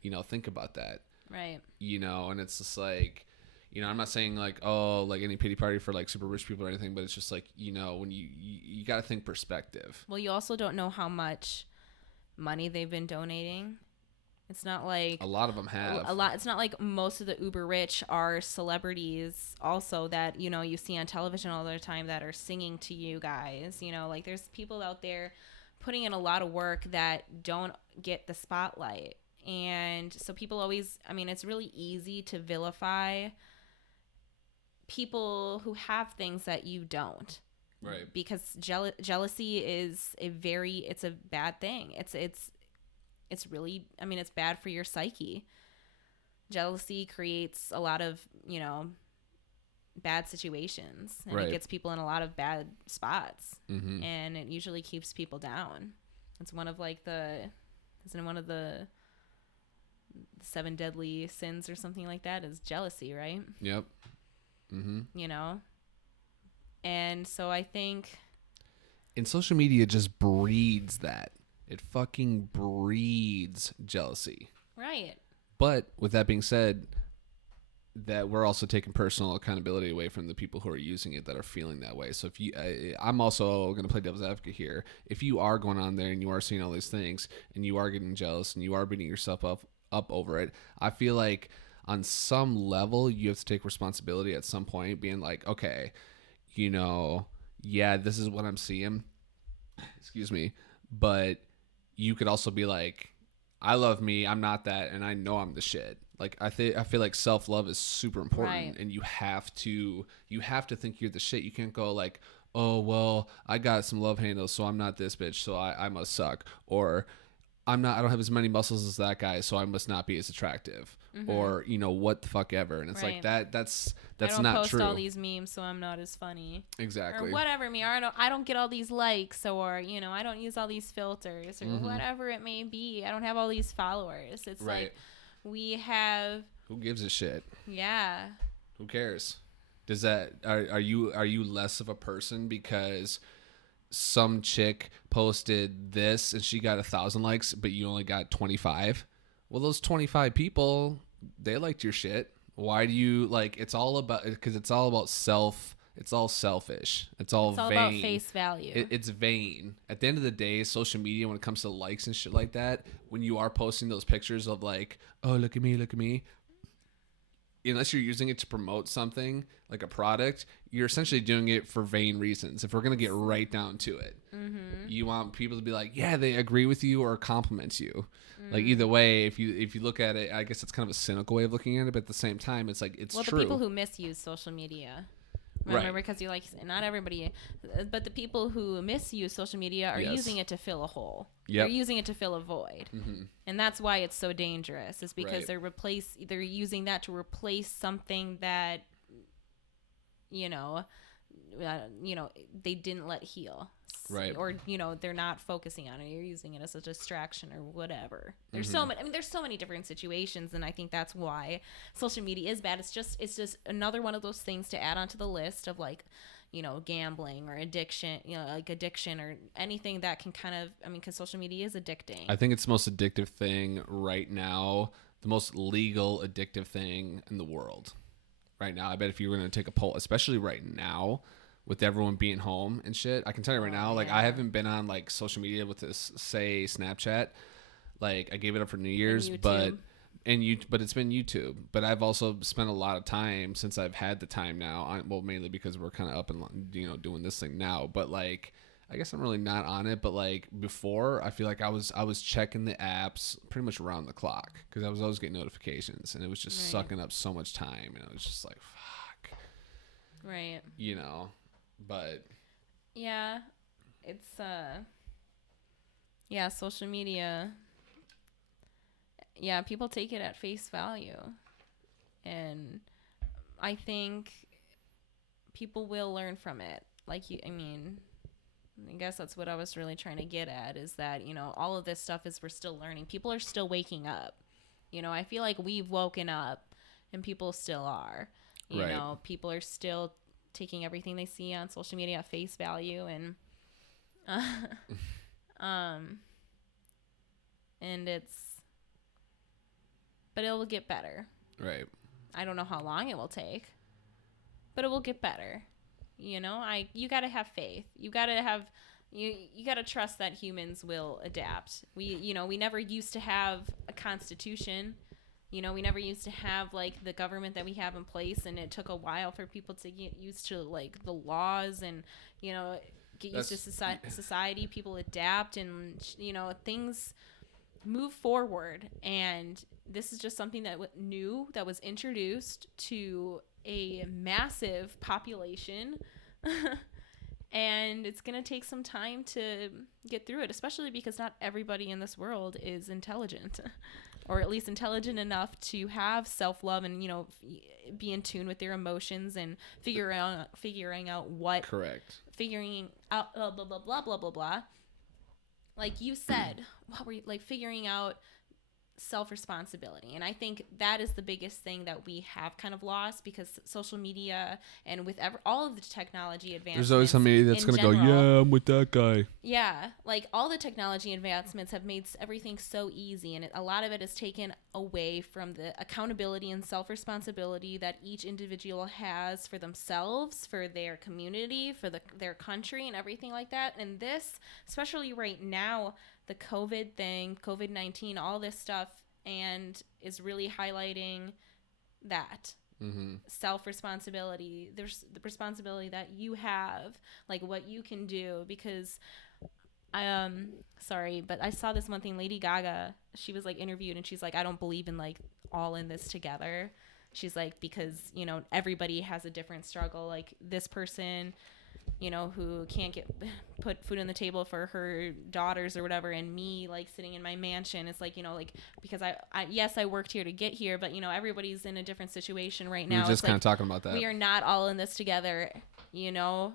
you know, think about that. Right. You know, and it's just like, you know, I'm not saying like, oh, like any pity party for like super rich people or anything, but it's just like, you know, when you got to think perspective. Well, you also don't know how much money they've been donating. It's not like a lot of them have a lot. It's not like most of the uber rich are celebrities also that, you know, you see on television all the time that are singing to you guys. You know, like, there's people out there putting in a lot of work that don't get the spotlight. And so people always, I mean, it's really easy to vilify people who have things that you don't. Right. Because jealousy is it's a bad thing. It's really, I mean, it's bad for your psyche. Jealousy creates a lot of, bad situations, and it gets people in a lot of bad spots, and it usually keeps people down. It's one of the 7 deadly sins or something like that is jealousy, right? Yep. And so I think, and social media just breeds that. It fucking breeds jealousy. Right. But with that being said, that we're also taking personal accountability away from the people who are using it that are feeling that way. So if I'm also going to play devil's advocate here. If you are going on there and you are seeing all these things and you are getting jealous and you are beating yourself up over it, I feel like on some level you have to take responsibility at some point, being like, okay, yeah, this is what I'm seeing. Excuse me. But you could also be like, I love me, I'm not that, and I know I'm the shit. Like I feel like self-love is super important, right. And you have to think you're the shit. You can't go like, oh well, I got some love handles, so I'm not this bitch, so I must suck, or I don't have as many muscles as that guy, so I must not be as attractive, or what the fuck ever. And it's like that's not true. I don't post all these memes, so I'm not as funny. Exactly. Or whatever, I don't get all these likes, or I don't use all these filters, or whatever it may be. I don't have all these followers. It's right. Like we have. Who gives a shit? Yeah. Who cares? Does that are you less of a person because some chick posted this and she got 1,000 likes, but you only got 25? Well, those 25 people, they liked your shit. Why do you like? It's all about self. It's all selfish. It's all vain. About face value. It's vain. At the end of the day, social media, when it comes to likes and shit like that, when you are posting those pictures of like, oh, look at me, unless you're using it to promote something like a product, you're essentially doing it for vain reasons. If we're going to get right down to it, you want people to be like, yeah, they agree with you or compliment you. Like either way, if you look at it, I guess it's kind of a cynical way of looking at it, but at the same time, it's like, it's true. Well, the people who misuse social media. Remember, right. Because you like, not everybody, but the people who misuse social media are using it to fill a hole. Yep. They're using it to fill a void. And that's why it's so dangerous, is because they're using that to replace something that, they didn't let heal. Right. Or, they're not focusing on it. You're using it as a distraction or whatever. There's so many, there's so many different situations, and I think that's why social media is bad. It's just another one of those things to add onto the list of like, gambling or addiction, like addiction or anything that can kind of, because social media is addicting. I think it's the most addictive thing right now, the most legal addictive thing in the world right now. I bet if you were going to take a poll, especially right now, with everyone being home and shit, I can tell you right now, like, I haven't been on like social media with this, say, Snapchat. Like, I gave it up for New Year's, but it's been YouTube. But I've also spent a lot of time since I've had the time now. Mainly because we're kind of up and doing this thing now. But like, I guess I'm really not on it. But like before, I feel like I was checking the apps pretty much around the clock because I was always getting notifications, and it was just sucking up so much time, and it was just like, fuck. Right. But yeah, it's social media. Yeah, people take it at face value, and I think people will learn from it. Like I guess that's what I was really trying to get at, is that all of this stuff we're still learning. People are still waking up. I feel like we've woken up, and people still are. People are still taking everything they see on social media at face value, and but it will get better. Right. I don't know how long it will take, but it will get better. You gotta have faith. You gotta trust that humans will adapt. We never used to have a constitution. We never used to have like the government that we have in place, and it took a while for people to get used to like the laws and get used to society. People adapt, and you know, things move forward. And this is just something that new that was introduced to a massive population. And it's going to take some time to get through it, especially because not everybody in this world is intelligent, or at least intelligent enough to have self-love and, you know, be in tune with their emotions and figuring out what. Correct. Figuring out blah, blah, blah, blah, blah, blah, blah. Like you said, what were you, like, figuring out self-responsibility. And I think that is the biggest thing that we have kind of lost, because social media and with all of the technology advancements, there's always somebody that's going to go, yeah, I'm with that guy. Yeah, like all the technology advancements have made everything so easy, and a lot of it is taken away from the accountability and self-responsibility that each individual has for themselves, for their community, for their country, and everything like that. And this, especially right now, the COVID thing, COVID-19, all this stuff, and is really highlighting that. Mm-hmm. Self-responsibility. There's the responsibility that you have, like what you can do, because sorry, but I saw this one thing, Lady Gaga, she was like interviewed, and she's like, I don't believe in like all in this together. She's like, because, you know, everybody has a different struggle. Like this person, you know, who can't put food on the table for her daughters or whatever, and me like sitting in my mansion. It's like, you know, like, because I worked here to get here, but you know, everybody's in a different situation right now. We were just kind of talking about that. We are not all in this together, you know.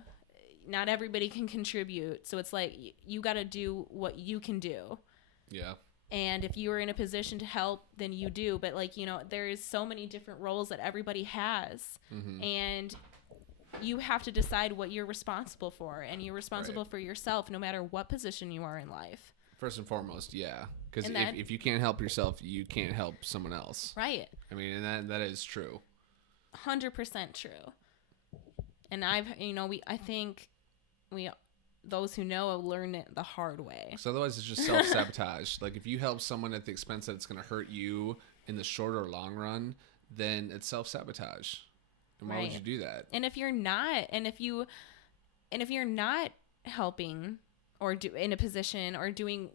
Not everybody can contribute, so it's like you got to do what you can do. Yeah. And if you are in a position to help, then you do. But like, you know, there is so many different roles that everybody has, mm-hmm. and you have to decide what you're responsible for, and you're responsible for yourself no matter what position you are in life. First and foremost, yeah. Because if you can't help yourself, you can't help someone else. Right. I mean, and that is true. 100% true. And I think those who know have learned it the hard way. So otherwise it's just self-sabotage. Like if you help someone at the expense that it's going to hurt you in the short or long run, then it's self-sabotage. And why would you do that? And if you're not, and if you're not helping or in a position or doing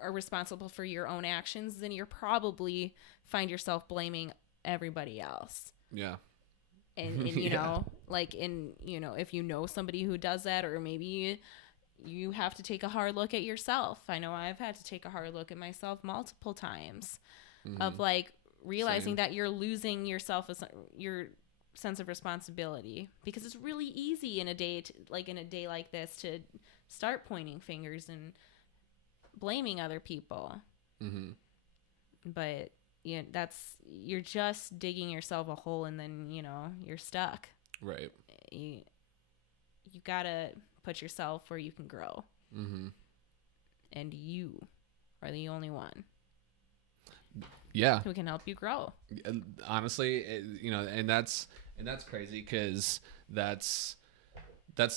or responsible for your own actions, then you're probably find yourself blaming everybody else. Yeah. And you know, like if you know somebody who does that, or maybe you have to take a hard look at yourself. I know I've had to take a hard look at myself multiple times, mm-hmm. of like realizing that you're losing yourself, your sense of responsibility, because it's really easy in a day like this to start pointing fingers and blaming other people. Mm-hmm. But yeah, you're just digging yourself a hole, and then you're stuck. Right. You gotta put yourself where you can grow. Mm-hmm. And you are the only one. Yeah. Who can help you grow. Honestly, and that's crazy, because that's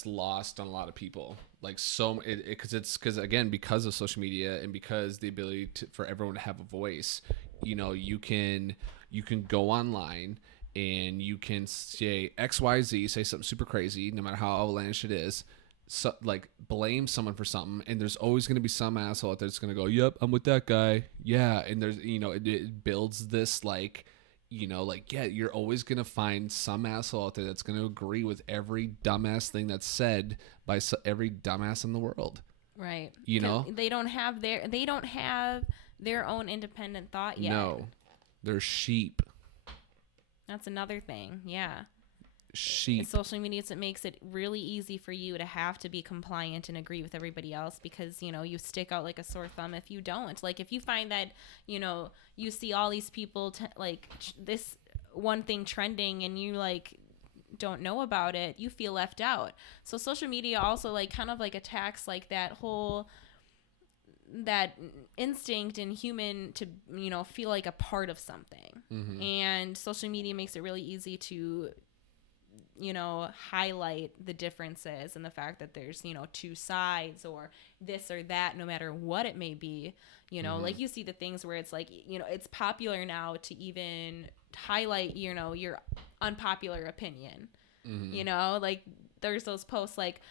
lost on a lot of people. Like because of social media, and because the ability for everyone to have a voice, you can go online and you can say XYZ, say something super crazy, no matter how outlandish it is. So, like, blame someone for something, and there's always going to be some asshole out there that's going to go, yep, I'm with that guy. Yeah. And there's, it builds this, like, you're always going to find some asshole out there that's going to agree with every dumbass thing that's said by every dumbass in the world. Right. They don't have their own independent thought yet. No. They're sheep. That's another thing. Yeah. Sheep. Social media, it makes it really easy for you to have to be compliant and agree with everybody else, because you stick out like a sore thumb if you don't. Like if you find that you see all these people this one thing trending, and you like don't know about it, you feel left out. So social media also like kind of like attacks like that instinct in human to feel like a part of something. Mm-hmm. And social media makes it really easy to highlight the differences and the fact that there's, two sides or this or that, no matter what it may be, mm-hmm. like you see the things where it's like, it's popular now to even highlight, your unpopular opinion, mm-hmm. Like there's those posts like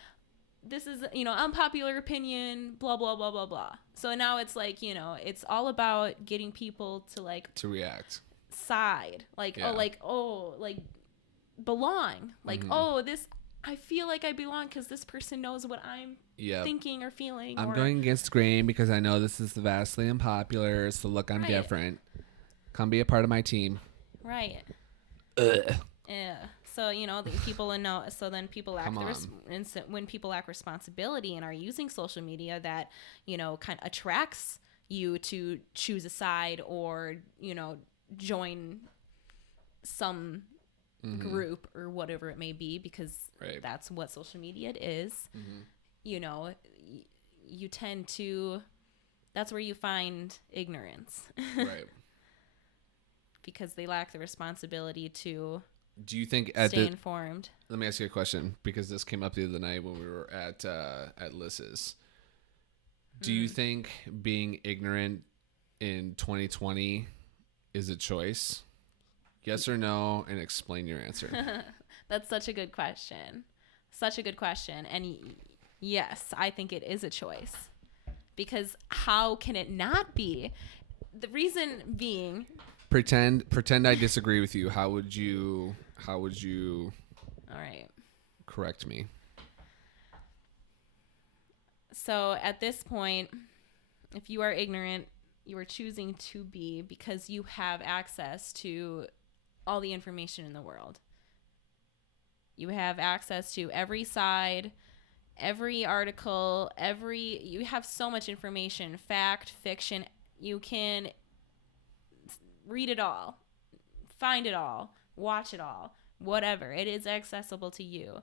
this is, unpopular opinion, blah, blah, blah, blah, blah. So now it's like, it's all about getting people to like to react, side, like, like belong, like, this, I feel like I belong because this person knows what I'm thinking or feeling. I'm going against grain because I know this is vastly unpopular, so look, I'm different. Come be a part of my team. Right. Yeah. So, the people know. So then people lack when people lack responsibility and are using social media, that, kind of attracts you to choose a side or, join some group or whatever it may be, because that's what social media is. You tend to, that's where you find ignorance. Right. Because they lack the responsibility to stay informed. Let me ask you a question, because this came up the other night when we were at Liz's. Do you think being ignorant in 2020 is a choice? Yes or no, and explain your answer. That's such a good question. Such a good question. And yes, I think it is a choice. Because how can it not be? The reason being... Pretend I disagree with you. How would you all right, correct me? So at this point, if you are ignorant, you are choosing to be, because you have access to all the information in the world. You have access to every side, every article, you have so much information, fact, fiction. You can read it all, find it all, watch it all, whatever. It is accessible to you.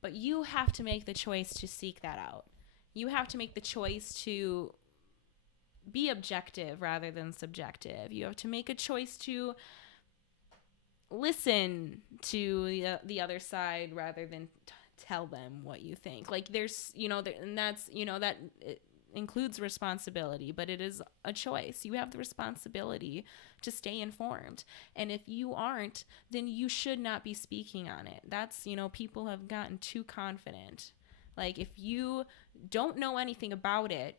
But you have to make the choice to seek that out. You have to make the choice to be objective rather than subjective. You have to make a choice to listen to the other side rather than tell them what you think. Like there's, and that's, that it includes responsibility, but it is a choice. You have the responsibility to stay informed. And if you aren't, then you should not be speaking on it. That's, people have gotten too confident. Like if you don't know anything about it,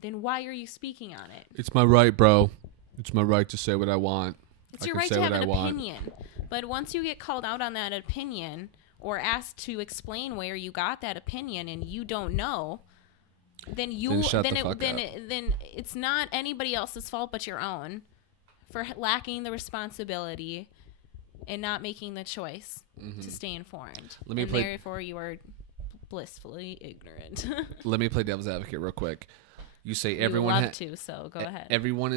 then why are you speaking on it? It's my right, bro. It's my right to say what I want. It's your right to have an opinion. But once you get called out on that opinion or asked to explain where you got that opinion and you don't know, then it's not anybody else's fault but your own for lacking the responsibility and not making the choice to stay informed. Therefore you are blissfully ignorant. Let me play devil's advocate real quick. You say so go ahead. Everyone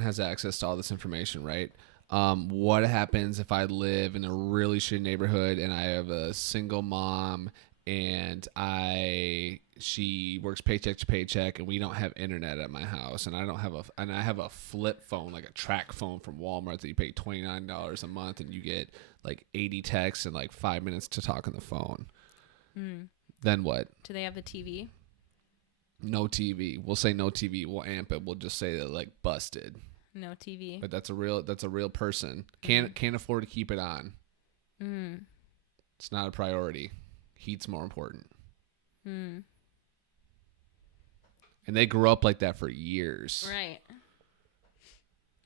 has access to all this information, right? What happens if I live in a really shitty neighborhood and I have a single mom and she works paycheck to paycheck and we don't have internet at my house and I have a flip phone, like a track phone from Walmart that you pay $29 a month and you get like 80 texts and like 5 minutes to talk on the phone. Then what? Do they have the TV? No TV. We'll say no TV. We'll amp it. We'll just say that like busted. No TV. But that's a real person. Can't afford to keep it on. It's not a priority. Heat's more important. And they grew up like that for years.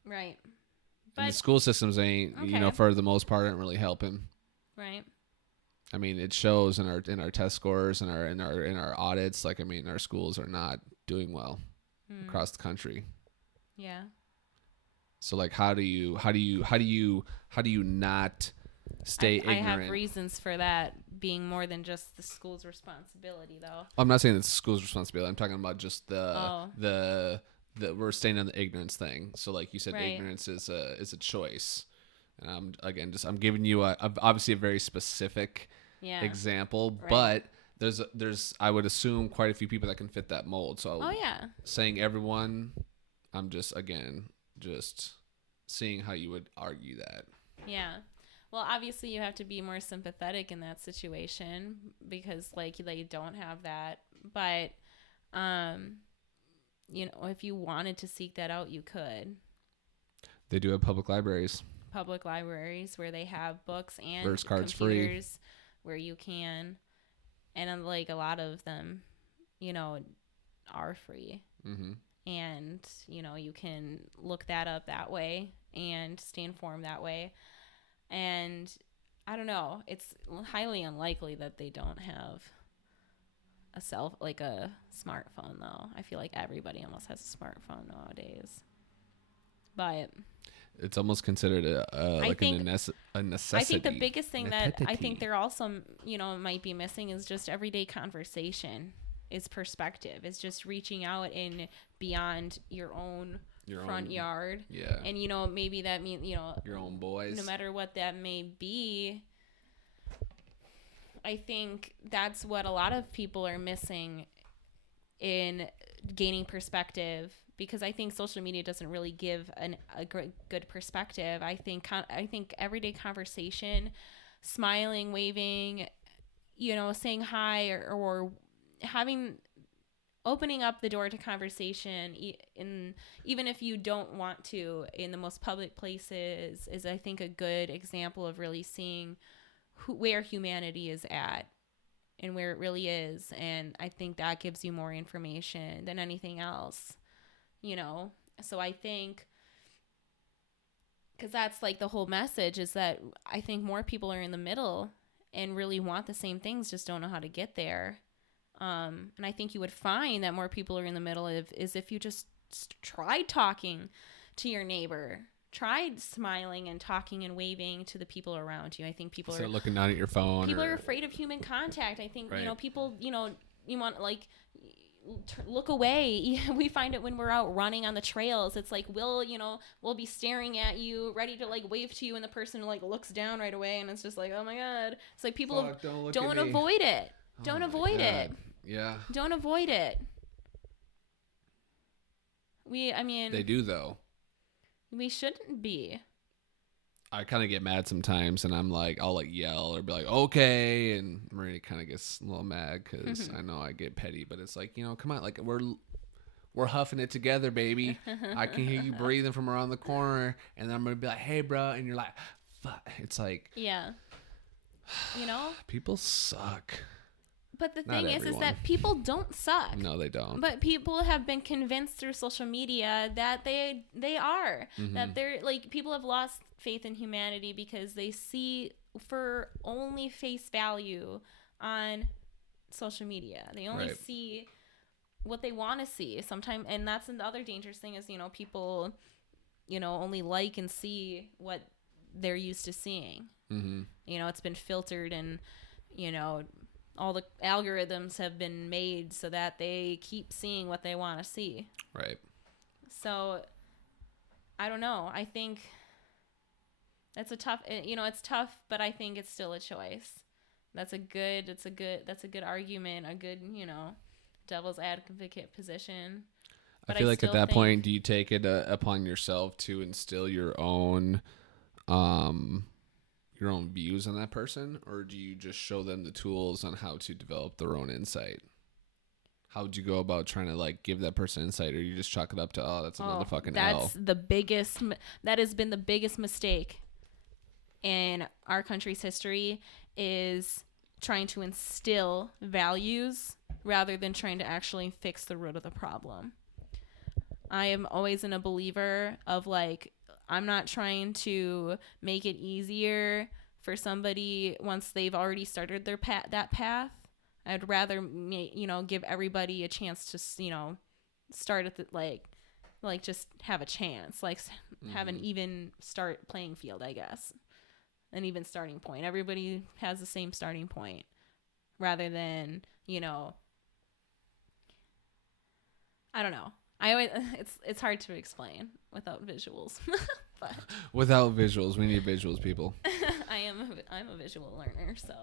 Right. But the school systems ain't, for the most part, aren't really helping. Right. I mean, it shows in our test scores and in our audits. Like, I mean, our schools are not doing well across the country. Yeah. So, like, how do you not stay ignorant? I have reasons for that being more than just the school's responsibility, though. I'm not saying it's the school's responsibility. I'm talking about just the we're staying on the ignorance thing. So, like you said, ignorance is a choice. And I'm giving you obviously a very specific example, but there's I would assume quite a few people that can fit that mold. So saying everyone, I'm just seeing how you would argue that. Yeah. Well, obviously you have to be more sympathetic in that situation because like they don't have that, but if you wanted to seek that out, you could. They do have public libraries where they have books and first cards free. where you can, and like a lot of them, you know, are free. Mm-hmm. And, you know, you can look that up that way and stay informed that way. And I don't know, it's highly unlikely that they don't have a smartphone, though. I feel like everybody almost has a smartphone nowadays. But it's almost considered a necessity. I think the biggest thing that I think they're also, you know, might be missing is just everyday conversation. Is perspective. It's just reaching out and beyond your own front yard. Yeah. And, you know, maybe that means, you know, your own boys. No matter what that may be, I think that's what a lot of people are missing in gaining perspective, because I think social media doesn't really give a good perspective. I think everyday conversation, smiling, waving, you know, saying hi, or opening up the door to conversation, even if you don't want to, in the most public places, is I think a good example of really seeing where humanity is at and where it really is. And I think that gives you more information than anything else, you know. So I think, because that's like the whole message, is that I think more people are in the middle and really want the same things, just don't know how to get there. And I think you would find that more people are in the middle if you just tried talking to your neighbor, tried smiling and talking and waving to the people around you. I think people are looking down at your phone. People are afraid of human contact. I think, you know, people, you know, you want look away. We find it when we're out running on the trails. It's like, we'll be staring at you, ready to like wave to you, and the person like looks down right away, and it's just like, oh my God. It's like people don't avoid it. Don't avoid it. Yeah. Don't avoid it. They do, though. We shouldn't be. I kind of get mad sometimes, and I'm like, I'll like yell or be like, okay, and Marina kind of gets a little mad because I know I get petty, but it's like, you know, come on, like we're huffing it together, baby. I can hear you breathing from around the corner, and then I'm gonna be like, hey, bro, and you're like, fuck. It's like, yeah, you know, people suck. But the thing is that people don't suck. No, they don't. But people have been convinced through social media that they are. Mm-hmm. That they're like, people have lost faith in humanity because they see for only face value on social media. They only see what they want to see sometimes. And that's the other dangerous thing is, you know, people, you know, only like and see what they're used to seeing. Mm-hmm. You know, it's been filtered, and, you know, all the algorithms have been made so that they keep seeing what they want to see. Right. So I don't know. I think that's it's tough, but I think it's still a choice. That's a good argument, a good, you know, devil's advocate position. But I feel like at that point, do you take it upon yourself to instill your own views on that person, or do you just show them the tools on how to develop their own insight? How would you go about trying to like give that person insight, or you just chalk it up to, oh, that's a motherfucking L? That has been the biggest mistake in our country's history, is trying to instill values rather than trying to actually fix the root of the problem. I am always a believer of like, I'm not trying to make it easier for somebody once they've already started their that path. I'd rather, you know, give everybody a chance to, you know, start at the, like just have a chance, like have an even start playing field, I guess, an even starting point. Everybody has the same starting point, rather than, you know, I don't know. It's hard to explain without visuals. But without visuals, we need visuals, people. I'm a visual learner, so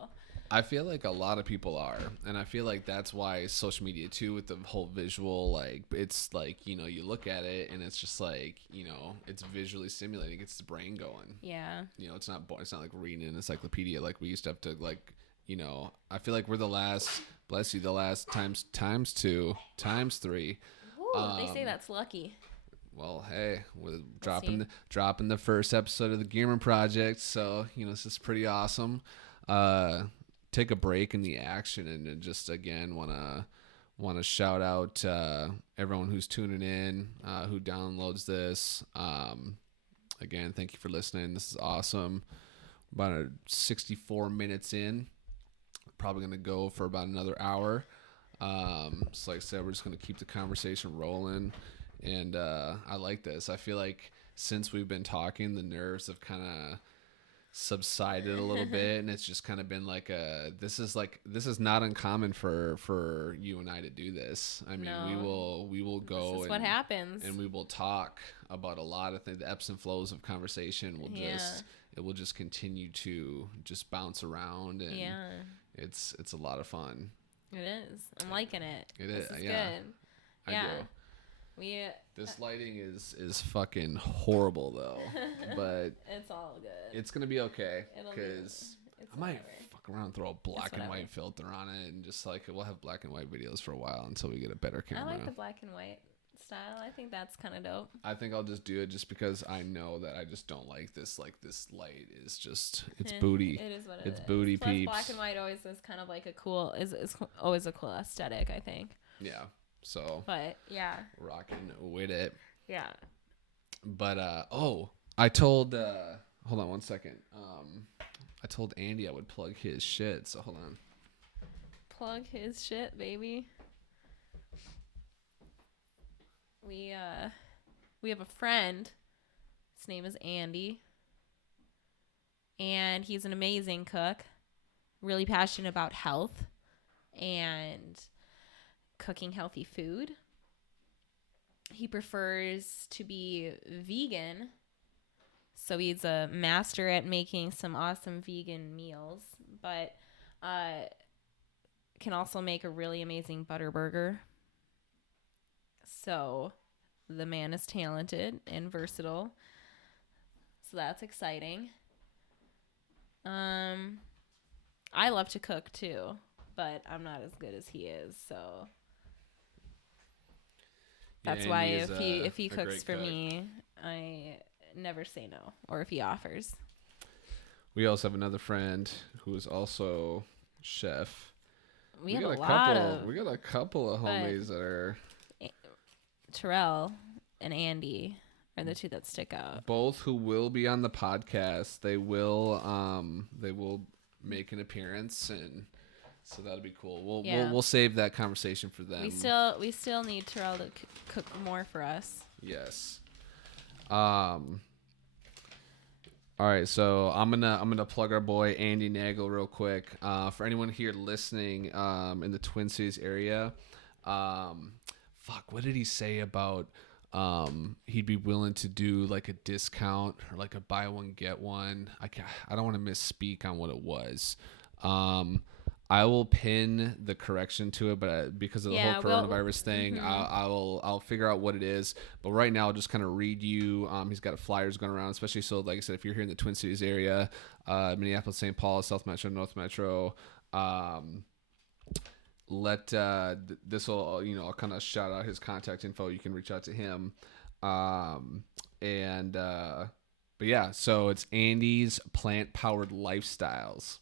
I feel like a lot of people are, and I feel like that's why social media too, with the whole visual, like it's like, you know, you look at it and it's just like, you know, it's visually stimulating, it gets the brain going. Yeah. You know, it's not like reading an encyclopedia like we used to have to, like, you know. I feel like we're the last times 2 times 3. Ooh, they say that's lucky. Well, hey, we're dropping the first episode of the Gearman project, so, you know, this is pretty awesome. take a break in the action and just again want to shout out everyone who's tuning in, who downloads this. Again, thank you for listening. This is awesome. About 64 minutes in. Probably going to go for about another hour. So like I said, we're just going to keep the conversation rolling. And I like this. I feel like since we've been talking, the nerves have kind of subsided a little bit, and it's just kind of been like this is not uncommon for you and I to do this. I mean, we will go, this is what happens, and we will talk about a lot of things. The ebbs and flows of conversation will just continue to just bounce around, and it's a lot of fun. It is. I'm liking it. It is. Good. I do. This lighting is fucking horrible though, but it's all good. It's gonna be okay because I might fuck around and throw a black and white filter on it, and just like we'll have black and white videos for a while until we get a better camera. I like the black and white style. I think that's kind of dope. I think I'll just do it just because I know that I just don't like this. Like this light is just it's booty. It is what it is. It's booty. Plus, peeps. Black and white always is kind of like a cool is always a cool aesthetic, I think. Yeah. So, but yeah, rocking with it. Yeah. But I told hold on one second. I told Andy I would plug his shit. So hold on. Plug his shit, baby. We have a friend. His name is Andy, and he's an amazing cook. Really passionate about health and cooking healthy food. He prefers to be vegan, so he's a master at making some awesome vegan meals, but can also make a really amazing butter burger. So the man is talented and versatile, so that's exciting. I love to cook too, but I'm not as good as he is, so that's why if he cooks for me, I never say no, or if he offers. We also have another friend who is also chef. We got a couple of homies that are Terrell and Andy are the two that stick out. Both who will be on the podcast. They will make an appearance, and so that'll be cool. We'll save that conversation for them. We still need Terrell to cook more for us. Yes. All right, so I'm gonna plug our boy Andy Nagel real quick. For anyone here listening in the Twin Cities area, what did he say about he'd be willing to do like a discount or like a buy one get one? I don't want to misspeak on what it was. I will pin the correction to it, but because of the whole coronavirus thing, I'll figure out what it is. But right now, I'll just kind of read you. He's got flyers going around, especially so, like I said, if you're here in the Twin Cities area, Minneapolis, St. Paul, South Metro, North Metro, this will, I'll kind of shout out his contact info. You can reach out to him. But yeah, so it's Andy's Plant Powered Lifestyles.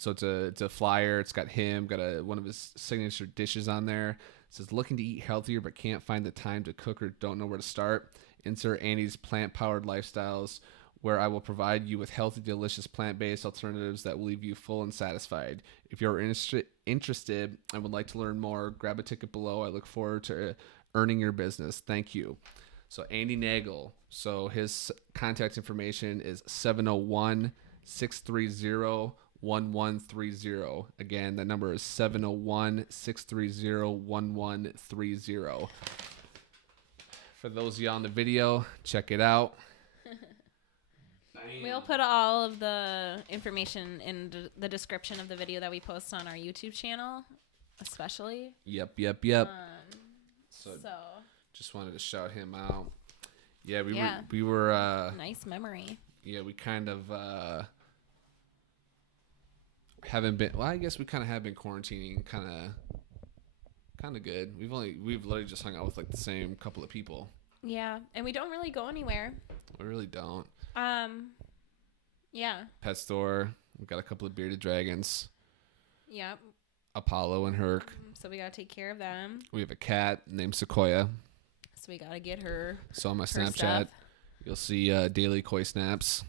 So it's a flyer. It's got him, one of his signature dishes on there. It says, looking to eat healthier but can't find the time to cook or don't know where to start? Insert Andy's Plant-Powered Lifestyles, where I will provide you with healthy, delicious plant-based alternatives that will leave you full and satisfied. If you're interested and would like to learn more, grab a ticket below. I look forward to earning your business. Thank you. So Andy Nagel. So his contact information is 701-630-1130. Again, that number is 701-630-1130. For those of you on the video, check it out. We'll put all of the information in the description of the video that we post on our YouTube channel, especially. Yep. So just wanted to shout him out. Yeah, we were nice memory. Yeah, we kind of haven't been. Well, I guess we kind of have been quarantining, kind of good. We've literally just hung out with like the same couple of people. Yeah, and we don't really go anywhere. We really don't. Yeah. Pet store. We've got a couple of bearded dragons. Yep. Apollo and Herc. So we gotta take care of them. We have a cat named Sequoia. So we gotta get her. So on my her Snapchat, stuff. you'll see daily koi snaps.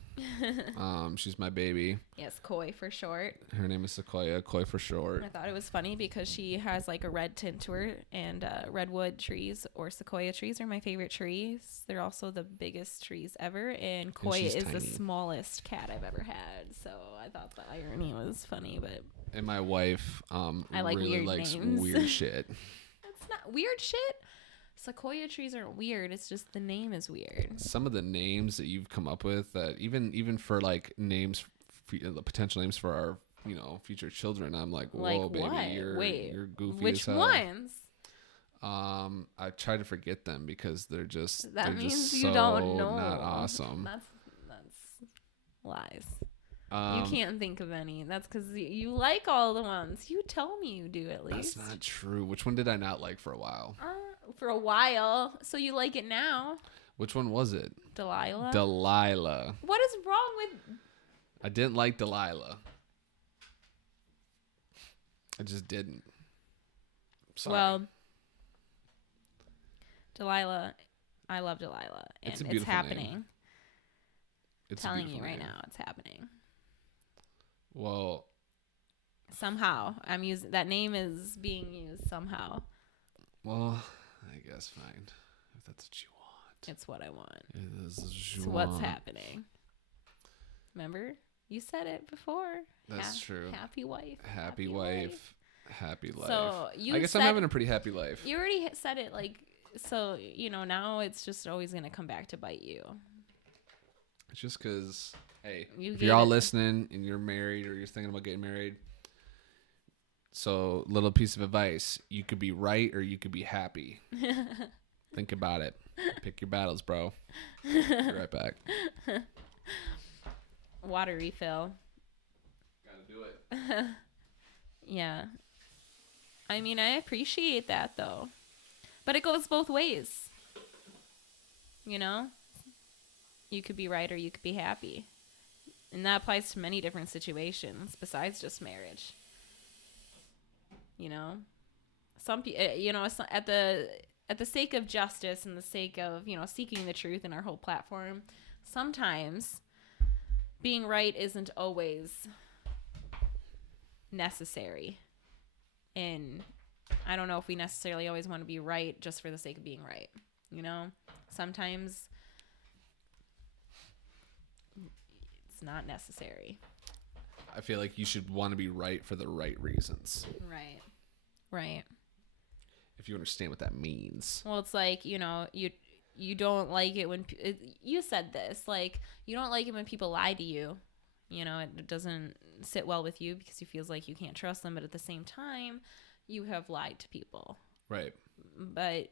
She's my baby. Yes, Koi for short. Her name is Sequoia, koi for short. I thought it was funny because she has like a red tint to her, and redwood trees or sequoia trees are my favorite trees. They're also the biggest trees ever, and Koi is tiny. the smallest cat I've ever had. So I thought the irony was funny, but And my wife I like really weird likes names. weird shit. That's not weird shit. Sequoia trees aren't weird. It's just the name is weird. Some of the names that you've come up with, that even for like names, the potential names for our future children, I'm like, whoa, Like baby, what? you're goofy Which as hell. ones? I try to forget them because they're just That they're means just you so don't know. not awesome. That's lies. You Um, can't think of any. That's because you like all the ones. You tell me you do at least. That's not true. Which one did I not like for a while? For a while. So you like it now. Which one was it? Delilah. Delilah. What is wrong with... I didn't like Delilah. I just didn't. Sorry. Well, Delilah. I love Delilah. And It's a it's beautiful happening. name. It's a Telling you beautiful right name. now, it's happening. Well, Somehow. I'm using... That name is being used somehow. well, I guess fine. If that's what you want. It's what I want. It is what you It's what's want. happening. Remember? You said it before. That's true. Happy wife. Happy wife. Happy life. So you I guess I'm said- having a pretty happy life. You already said it, like, so, now it's just always going to come back to bite you. It's just because, hey, You if gave you're all it- listening and you're married or you're thinking about getting married, so little piece of advice: you could be right or you could be happy. Think about it. Pick your battles, bro. Be right back. Water refill. Gotta do it. Yeah. I mean, I appreciate that, though. But it goes both ways. You could be right or you could be happy. And that applies to many different situations besides just marriage. Some people, at the sake of justice and the sake of, seeking the truth in our whole platform, sometimes being right isn't always necessary. And I don't know if we necessarily always want to be right just for the sake of being right. Sometimes it's not necessary. I feel like you should want to be right for the right reasons. Right. If you understand what that means. Well, it's like, you don't like it when you said this, like, you don't like it when people lie to you. It doesn't sit well with you because you feel like you can't trust them. But at the same time, you have lied to people. Right. But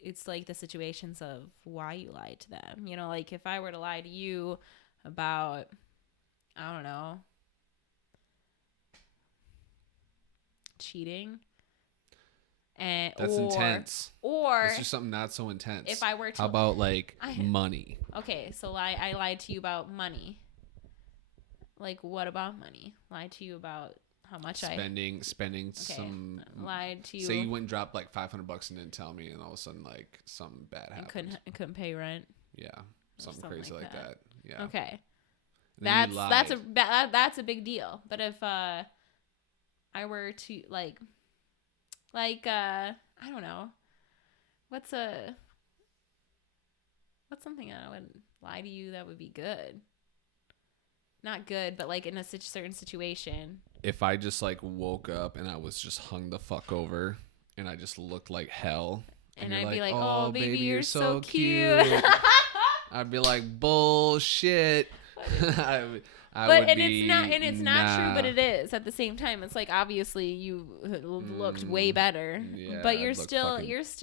it's like the situations of why you lied to them. Like if I were to lie to you about, I don't know, cheating. That's intense. Or let's do something not so intense. if I were to... How about money? Okay, so I lied to you about money. Like, what about money? Lied to you about how much spending Okay, some. lied to you. Say you went and dropped like $500 and didn't tell me, and all of a sudden like something bad happened. Couldn't pay rent. Yeah, something something crazy like like that. Yeah. Okay, And then you that's a big deal. But if I were to like I don't know, what's something I would lie to you that would be good? Not good, but like in a certain situation. If I just like woke up and I was just hung the fuck over and I just looked like hell, And you're I'd be like, oh, baby, you're so cute. I'd be like, bullshit. It's not true, but it is at the same time. It's like, obviously you looked way better, yeah, but you're still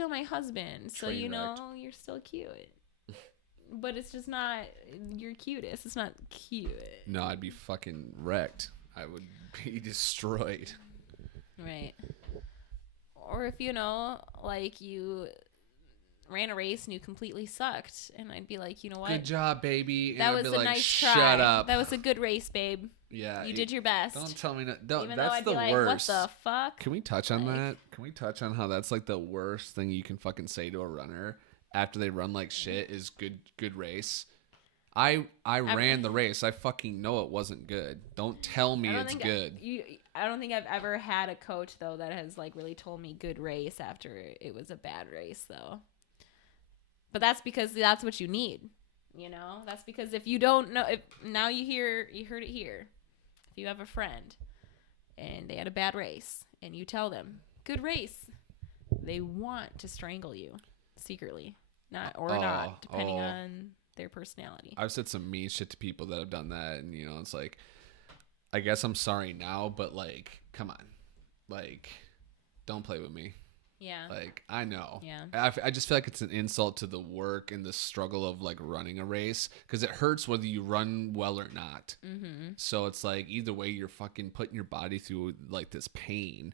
my husband. So, train wrecked. you're still cute, but it's just not your cutest. It's not cute. No, I'd be fucking wrecked. I would be destroyed. Right. Or if, like you ran a race and you completely sucked. And I'd be like, you know what? Good job, baby. And that I'd was be a like, nice shut try. up. That was a good race, babe. Yeah. You did your best. Don't tell me. Don't, Even that's though I'd the be like, worst. what the fuck? Can we touch on that? Can we touch on how that's like the worst thing you can fucking say to a runner after they run like shit is good race? I ran the race. I fucking know it wasn't good. Don't tell me it's good. I don't think I've ever had a coach though that has like really told me good race after it was a bad race though. But that's because that's what you need. You know, that's because if you don't know, if now you heard it here. If you have a friend and they had a bad race and you tell them good race, they want to strangle you secretly, not depending on their personality. I've said some mean shit to people that have done that, and you know, it's like, I guess I'm sorry now, but like, come on, like, don't play with me. Yeah. Like, I know. Yeah. I just feel like it's an insult to the work and the struggle of like running a race, because it hurts whether you run well or not. Mm-hmm. So it's like either way, you're fucking putting your body through like this pain,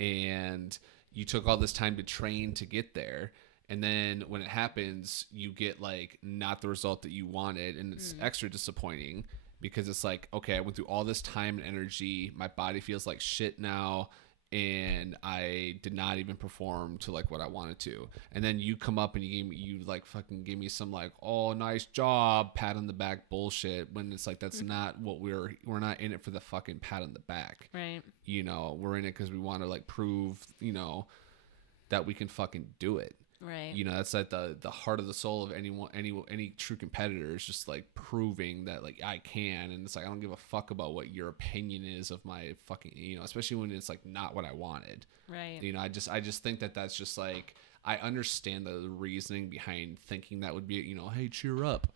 and you took all this time to train to get there. And then when it happens, you get like not the result that you wanted. And it's extra disappointing because it's like, okay, I went through all this time and energy. My body feels like shit now. And I did not even perform to like what I wanted to. And then you come up and you like fucking give me some like, oh, nice job, pat on the back bullshit. When it's like, that's not what we're not in it for the fucking pat on the back. Right. You know, we're in it because we want to like prove, you know, that we can fucking do it. Right. You know, that's like the heart of the soul of any true competitor is just like proving that like I can. And it's like, I don't give a fuck about what your opinion is of my fucking, you know, especially when it's like not what I wanted. Right. You know, I just think that that's just like, I understand the reasoning behind thinking that would be, you know, hey, cheer up.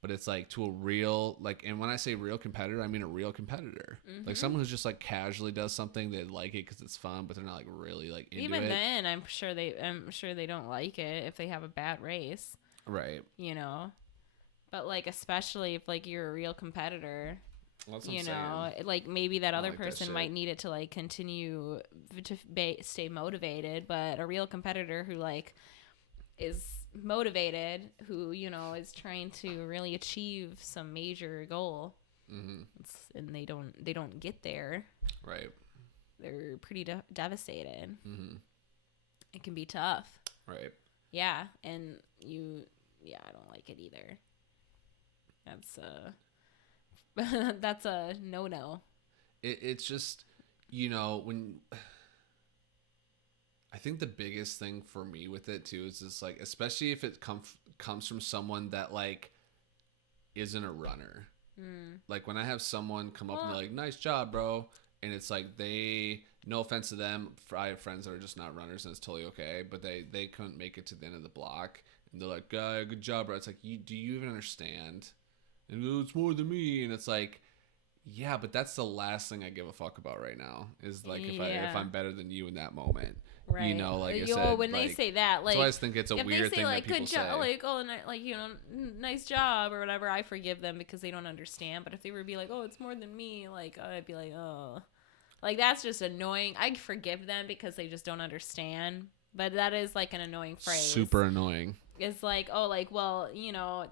But it's like to a real, like, and when I say real competitor, I mean a real competitor. Mm-hmm. Like someone who's just like casually does something, they like it because it's fun, but they're not like really like into Even it. then, I'm sure they don't like it if they have a bad race. Right. You know, but like especially if like you're a real competitor, you know, like maybe that other person might need it to like continue to stay motivated, but a real competitor who like is motivated, who, you know, is trying to really achieve some major goal, and they don't get there, right, they're pretty devastated. It can be tough, right? Yeah. And I don't like it either. That's a no. It's just, you know, when I think the biggest thing for me with it too is just like, especially if it comes from someone that like isn't a runner. Like when I have someone come up and be like, nice job, bro. And it's like, no offense to them, I have friends that are just not runners and it's totally okay, but they couldn't make it to the end of the block. And they're like, good job, bro. It's like, do you even understand? And it's more than me. And it's like, yeah, but that's the last thing I give a fuck about right now is like if I'm better than you in that moment. Right. You know, like I said, when they say that, like, so I just think it's a weird thing like, that people say. Like, oh, like, you know, nice job or whatever, I forgive them because they don't understand. But if they were to be like, oh, it's more than me, like, I'd be like, oh, like that's just annoying. I forgive them because they just don't understand. But that is like an annoying phrase. Super annoying. It's like, oh, like, well, you know,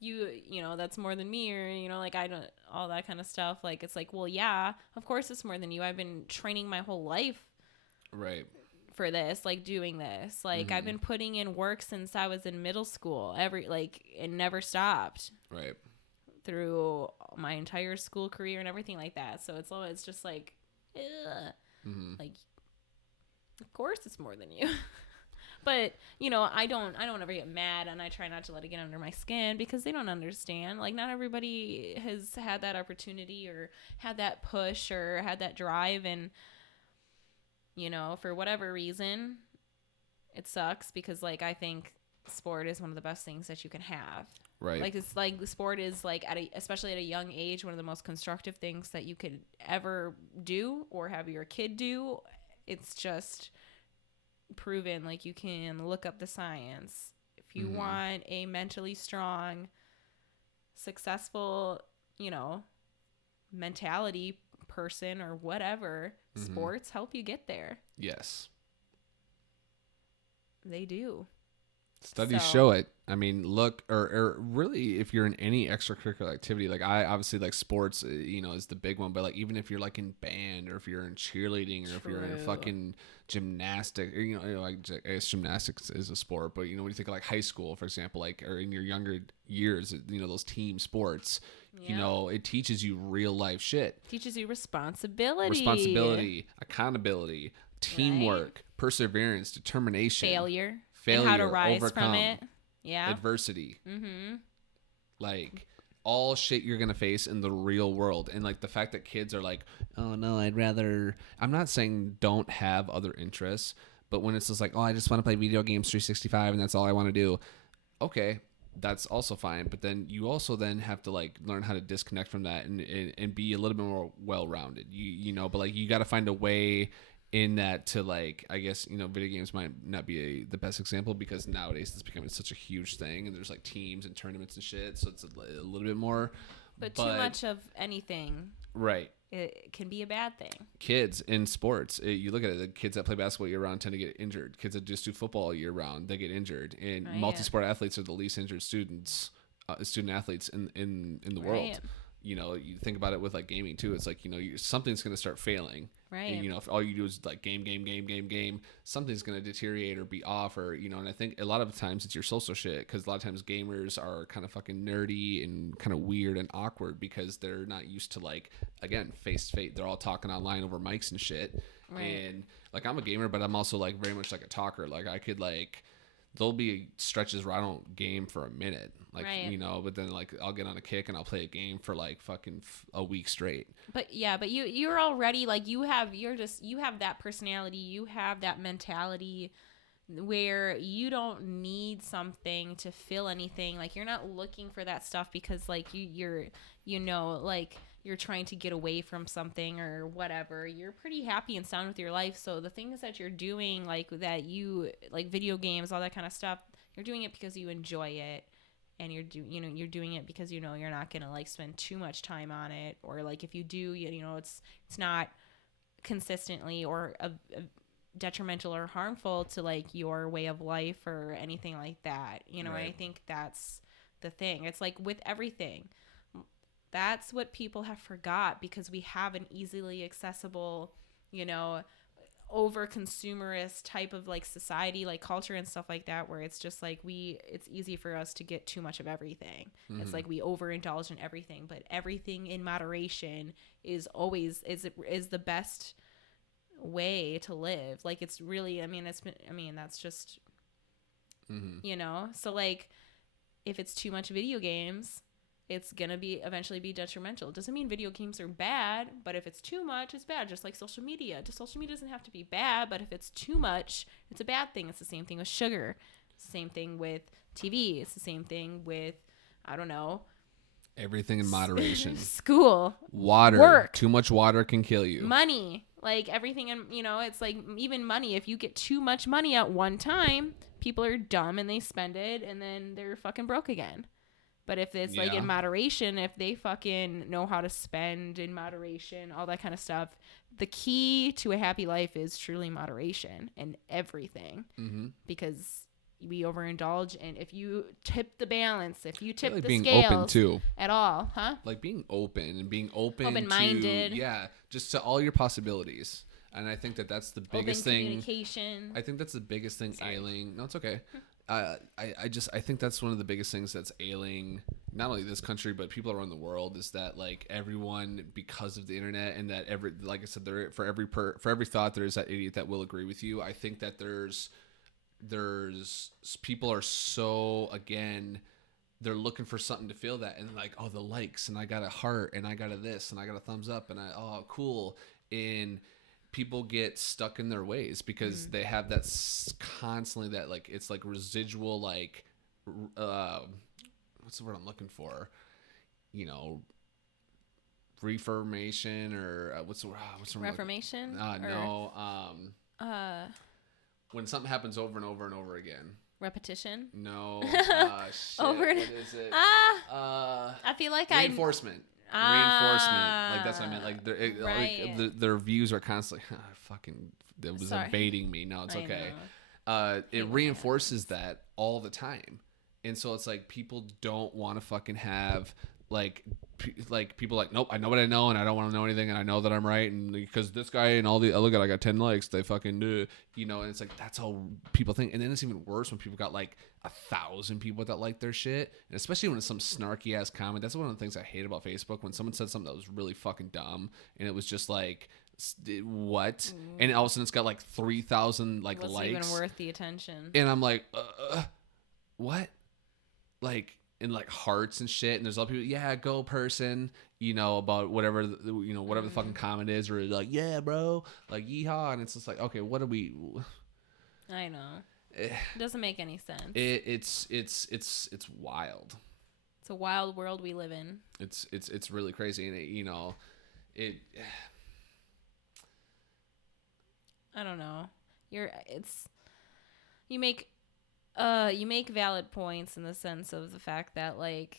you know, that's more than me, or, you know, like, I don't, all that kind of stuff. Like, it's like, well, yeah, of course it's more than you. I've been training my whole life. Right. For this, like doing this, like I've been putting in work since I was in middle school, and never stopped. Right. Through my entire school career and everything like that. So it's just like, like, of course it's more than you. But, you know, I don't ever get mad, and I try not to let it get under my skin because they don't understand. Like, not everybody has had that opportunity or had that push or had that drive, and, you know, for whatever reason, it sucks because, like, I think sport is one of the best things that you can have. Right. Like, it's like the sport is, like, especially at a young age, one of the most constructive things that you could ever do or have your kid do. It's just proven, like, you can look up the science. If you want a mentally strong, successful, you know, mentality person or whatever, sports help you get there. Yes. They do. Studies show it. I mean, look, or really, if you're in any extracurricular activity, like I obviously like sports, is the big one. But like, even if you're like in band, or if you're in cheerleading, or if you're in fucking gymnastics, like I guess gymnastics is a sport. But when you think of like high school, for example, like or in your younger years, those team sports, it teaches you real life shit. Teaches you responsibility, accountability, teamwork, perseverance, determination, failure, and how to rise from it. Yeah. Adversity. Like all shit you're gonna face in the real world. And like the fact that kids are like, oh no, I'm not saying don't have other interests, but when it's just like, oh, I just want to play video games 365 and that's all I want to do, okay, that's also fine. But then you also then have to like learn how to disconnect from that and be a little bit more well-rounded, but like you got to find a way in that to like, I guess, video games might not be the best example because nowadays it's becoming such a huge thing and there's like teams and tournaments and shit. So it's a little bit more, but too much of anything. Right. It can be a bad thing. Kids in sports, you look at it, the kids that play basketball year round tend to get injured. Kids that just do football year round, they get injured. And multi-sport athletes are the least injured student athletes in the world. You think about it with like gaming too. It's like, something's going to start failing. Right. And, if all you do is like game, something's going to deteriorate or be off or, and I think a lot of times it's your social shit because a lot of times gamers are kind of fucking nerdy and kind of weird and awkward because they're not used to like, again, face to face. They're all talking online over mics and shit. Right. And like, I'm a gamer, but I'm also like very much like a talker. Like I could like, there'll be stretches where I don't game for a minute, like, but then like I'll get on a kick and I'll play a game for like fucking a week straight. But you're already like, you have that personality, you have that mentality where you don't need something to fill anything. Like you're not looking for that stuff because like you're like you're trying to get away from something or whatever. You're pretty happy and sound with your life. So the things that you're doing, like that you like video games, all that kind of stuff, you're doing it because you enjoy it. And you're doing it because you're not gonna like spend too much time on it, or like if you do, it's not consistently or detrimental or harmful to like your way of life or anything like that. Right. And I think that's the thing. It's like with everything. That's what people have forgot because we have an easily accessible, over consumerist type of like society, like culture and stuff like that, where it's just like it's easy for us to get too much of everything. Mm-hmm. It's like we overindulge in everything, but everything in moderation is always is the best way to live. Like it's really, that's just, so like if it's too much video games, it's going to eventually be detrimental. It doesn't mean video games are bad, but if it's too much, it's bad. Just like social media. Social media doesn't have to be bad, but if it's too much, it's a bad thing. It's the same thing with sugar. It's the same thing with TV. It's the same thing with, I don't know. Everything in moderation. School. Water. Work. Too much water can kill you. Money. Like everything, it's like even money. If you get too much money at one time, people are dumb and they spend it and then they're fucking broke again. But if it's like in moderation, if they fucking know how to spend in moderation, all that kind of stuff, the key to a happy life is truly moderation in everything. Mm-hmm. Because we overindulge, and if you tip the balance, if you tip the being scales open too. At all, huh? Like being open and being open-minded. Just to all your possibilities. And I think that's the biggest thing. Communication. I think that's the biggest thing ailing. No, it's okay. I think that's one of the biggest things that's ailing not only this country but people around the world is that like everyone, because of the internet and that like I said, for every thought there's that idiot that will agree with you. I think that there's people are so, again, they're looking for something to feel that, and like, oh, the likes, and I got a heart, and I got a this, and I got a thumbs up, and oh, cool. And people get stuck in their ways because they have that constantly, that like, it's like residual, like, what's the word I'm looking for? Reformation, or what's the word? Reformation? No. When something happens over and over and over again. Repetition? No. Shit. What is it? I feel like reinforcement. Reinforcement. Like, that's what I meant. Like, like their views are constantly, fucking, it was evading me. No, it's okay. it reinforces that all the time. And so it's like people don't want to fucking have like people like, nope, I know what I know and I don't want to know anything and I know that I'm right, and because this guy and all the look at, I got 10 likes, they fucking do, you know. And it's like that's how people think. And then it's even worse when people got like 1,000 people that like their shit, and especially when it's some snarky ass comment. That's one of the things I hate about Facebook, when someone said something that was really fucking dumb and it was just like, what? And all of a sudden it's got like 3,000 like What's likes, even worth the attention. and I'm like, what? Like, in like hearts and shit, and there's a lot of people, yeah, go person, you know, about whatever whatever the fucking comment is, or like, yeah, bro, like, yeehaw. And it's just like, okay, what are we? I know. It doesn't make any sense. It's wild. It's a wild world we live in. It's really crazy, and I don't know. You make valid points in the sense of the fact that like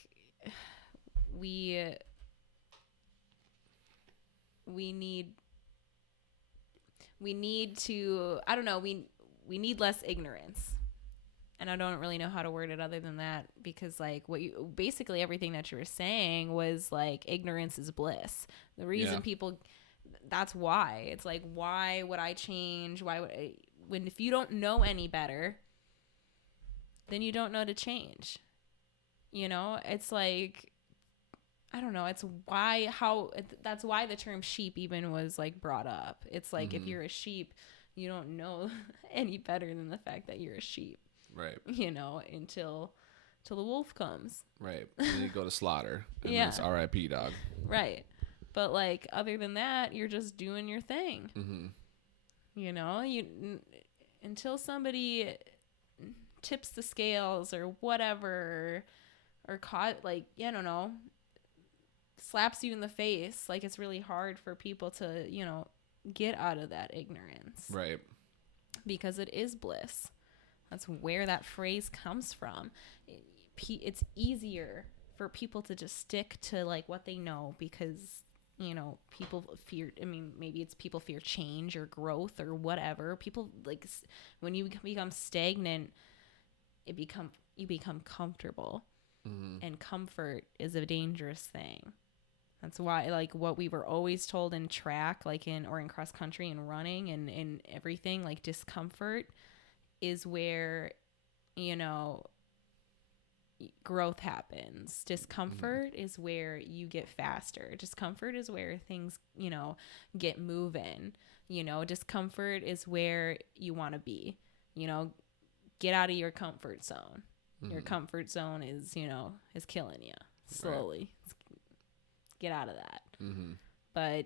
we need to, I don't know, we need less ignorance. And I don't really know how to word it other than that, because like basically everything that you were saying was like ignorance is bliss. The reason people, that's why it's like, why would I change? Why would if you don't know any better, then you don't know to change. You know, it's like, I don't know. That's why the term sheep even was like brought up. It's like, if you're a sheep, you don't know any better than the fact that you're a sheep. Right. You know, until the wolf comes. Right. And then you go to slaughter. And then it's R.I.P. dog. Right. But like, other than that, you're just doing your thing. Mm-hmm. You know, until somebody tips the scales or whatever, or caught, like, I don't know, slaps you in the face, like, it's really hard for people to, you know, get out of that ignorance. Right. Because it is bliss. That's where that phrase comes from. It's easier for people to just stick to like what they know, because, you know, people fear, I mean, maybe it's people fear change or growth or whatever. People, like, when you become stagnant, you become comfortable. Mm-hmm. And comfort is a dangerous thing. That's why, like, what we were always told in track, like in cross country and running and everything, like, discomfort is where, you know, growth happens. Discomfort is where you get faster. Discomfort is where things, you know, get moving. You know, discomfort is where you want to be. You know, get out of your comfort zone. Mm-hmm. Your comfort zone is, you know, is killing you slowly. Right. Get out of that. Mm-hmm. But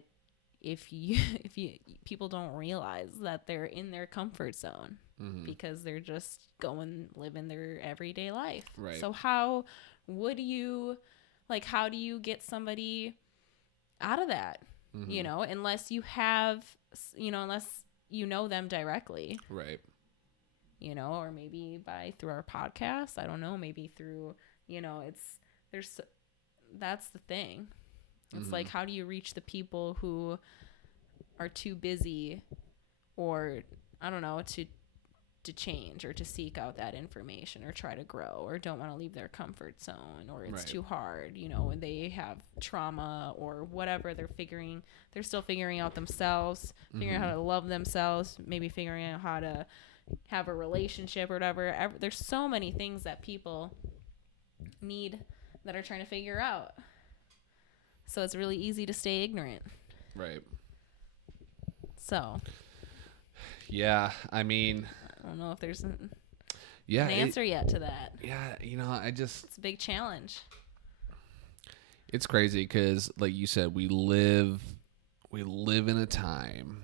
if you people don't realize that they're in their comfort zone, mm-hmm. because they're just living their everyday life. Right. So how do you get somebody out of that? Mm-hmm. You know, unless you know them directly. Right. You know, or maybe through our podcast. I don't know. Maybe through, you know, that's the thing. It's like, how do you reach the people who are too busy, or I don't know, to change or to seek out that information or try to grow, or don't want to leave their comfort zone, or it's too hard, you know, when they have trauma or whatever. They're still figuring out themselves, figuring out how to love themselves, maybe figuring out how to have a relationship or whatever. There's so many things that people need that are trying to figure out. So it's really easy to stay ignorant. Right. So. Yeah, I mean, I don't know if there's an answer yet to that. Yeah, you know, it's a big challenge. It's crazy because, like you said, we live in a time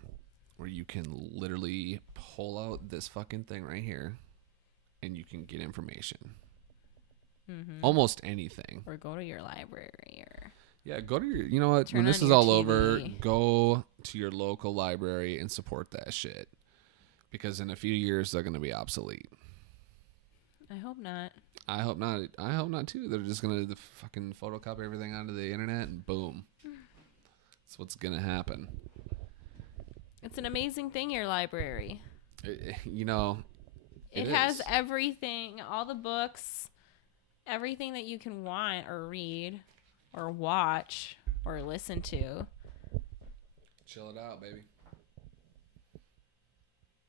where you can literally pull out this fucking thing right here and you can get information. Mm-hmm. Almost anything. Or go to your library, or... Yeah, go to your, you know what, when this is all over, go to your local library and support that shit. Because in a few years, they're going to be obsolete. I hope not. I hope not, too. They're just going to fucking photocopy everything onto the internet and boom. That's what's going to happen. It's an amazing thing, your library. You know, It has everything, all the books, everything that you can want or read or watch or listen to. Chill it out, baby.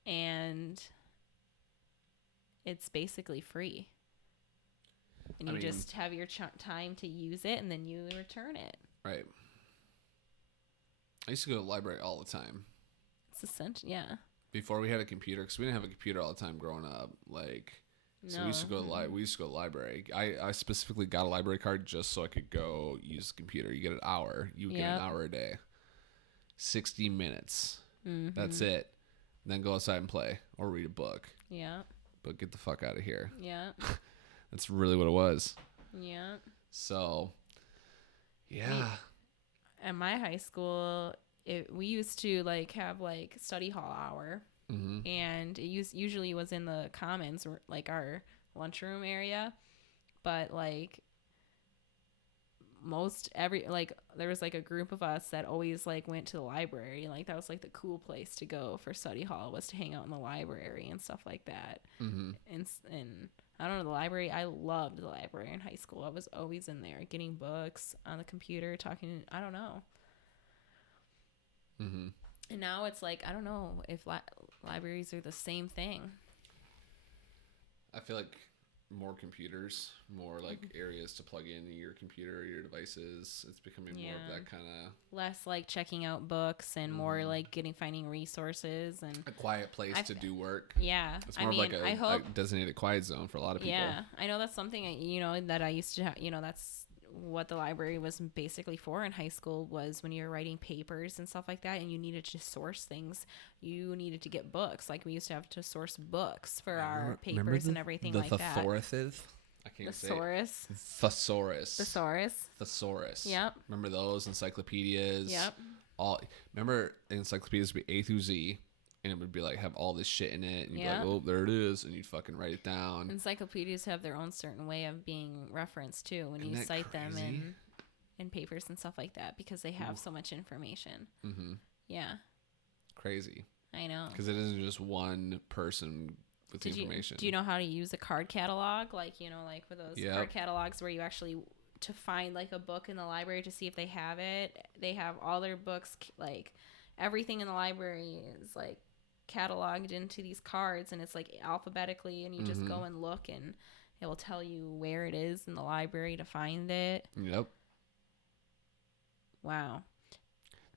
And it's basically free. And you just have your time to use it, and then you return it. Right. I used to go to the library all the time. It's essential, yeah. Before we had a computer, because we didn't have a computer all the time growing up. Like, so we used to go to we used to go to the library. I specifically got a library card just so I could go use the computer. You get an hour. You get an hour a day. 60 minutes. Mm-hmm. That's it. And then go outside and play or read a book. Yeah. But get the fuck out of here. Yeah. That's really what it was. Yeah. So, yeah. At my high school, we used to like have like study hall hour, and it usually was in the commons, like our lunchroom area, but like there was like a group of us that always like went to the library. Like that was like the cool place to go for study hall, was to hang out in the library and stuff like that. And I don't know, the library, I loved the library in high school. I was always in there getting books on the computer, talking, I don't know. And now it's like, I don't know if libraries are the same thing. I feel like more computers, more like areas to plug in your computer, your devices. It's becoming more of that kind of, less like checking out books and more like finding resources and a quiet place to do work. Yeah, it's more of like a designated quiet zone for a lot of people. Yeah, I know that's something that I used to have. That's what the library was basically for in high school, was when you were writing papers and stuff like that, and you needed to source things. You needed to get books. Like we used to have to source books for our papers and everything like that. I can't say it. Thesaurus. Yep. Remember those encyclopedias? Yep. Remember encyclopedias would be A through Z, and it would be like have all this shit in it, and you'd be like, oh, there it is, and you'd fucking write it down. Encyclopedias have their own certain way of being referenced too when you cite them in papers and stuff like that, because they have so much information. Yeah. Crazy. I know. Because it isn't just one person with information. Do you know how to use a card catalog? Like, like with those card catalogs where you actually, to find like a book in the library to see if they have it, they have all their books, like everything in the library is like cataloged into these cards, and it's like alphabetically, and you just go and look, and it will tell you where it is in the library to find it. Yep. Wow.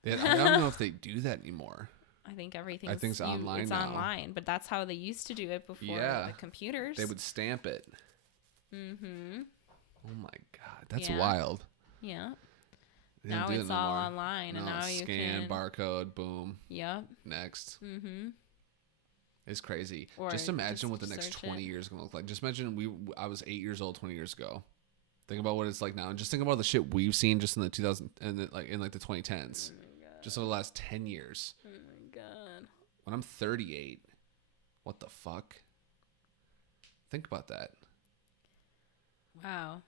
I don't know if they do that anymore. I think everything's online. It's now. Online, but that's how they used to do it before the computers. They would stamp it. Oh my god, that's wild. Yeah. Now it's all online, and now you can scan barcode, boom. Yep. Next. It's crazy. Just imagine what the next 20 years is gonna look like. Just imagine I was 8 years old 20 years ago. Think about what it's like now, and just think about the shit we've seen just in the 2000 and in the 2010s. Just over the last 10 years. Oh my god. When I'm 38, what the fuck? Think about that. Wow.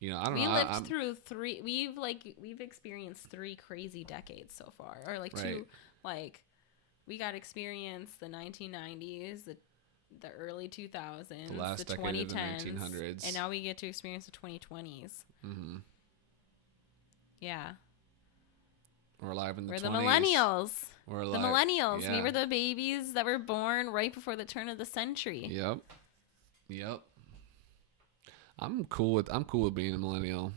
I don't know. We lived through three. We've experienced 3 crazy decades so far, or like 2. Like, we got experience the 1990s, the early 2000s, the last the decade 2010s, of the 1900s, and now we get to experience the 2020s. Yeah. We're alive in the 20s. We're the millennials. We're alive. The millennials. Yeah. We were the babies that were born right before the turn of the century. Yep. I'm cool with being a millennial.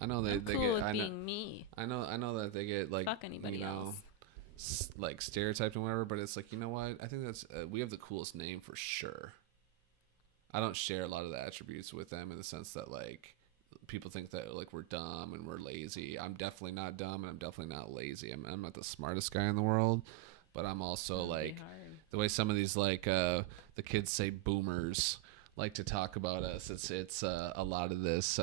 I know they cool with being me. I know that they get like, fuck anybody else. Like stereotyped and whatever, but it's like, you know what? I think that's we have the coolest name for sure. I don't share a lot of the attributes with them in the sense that like people think that like we're dumb and we're lazy. I'm definitely not dumb, and I'm definitely not lazy. I'm not the smartest guy in the world, but I'm also like the way some of these like the kids say boomers like to talk about us. It's a lot of this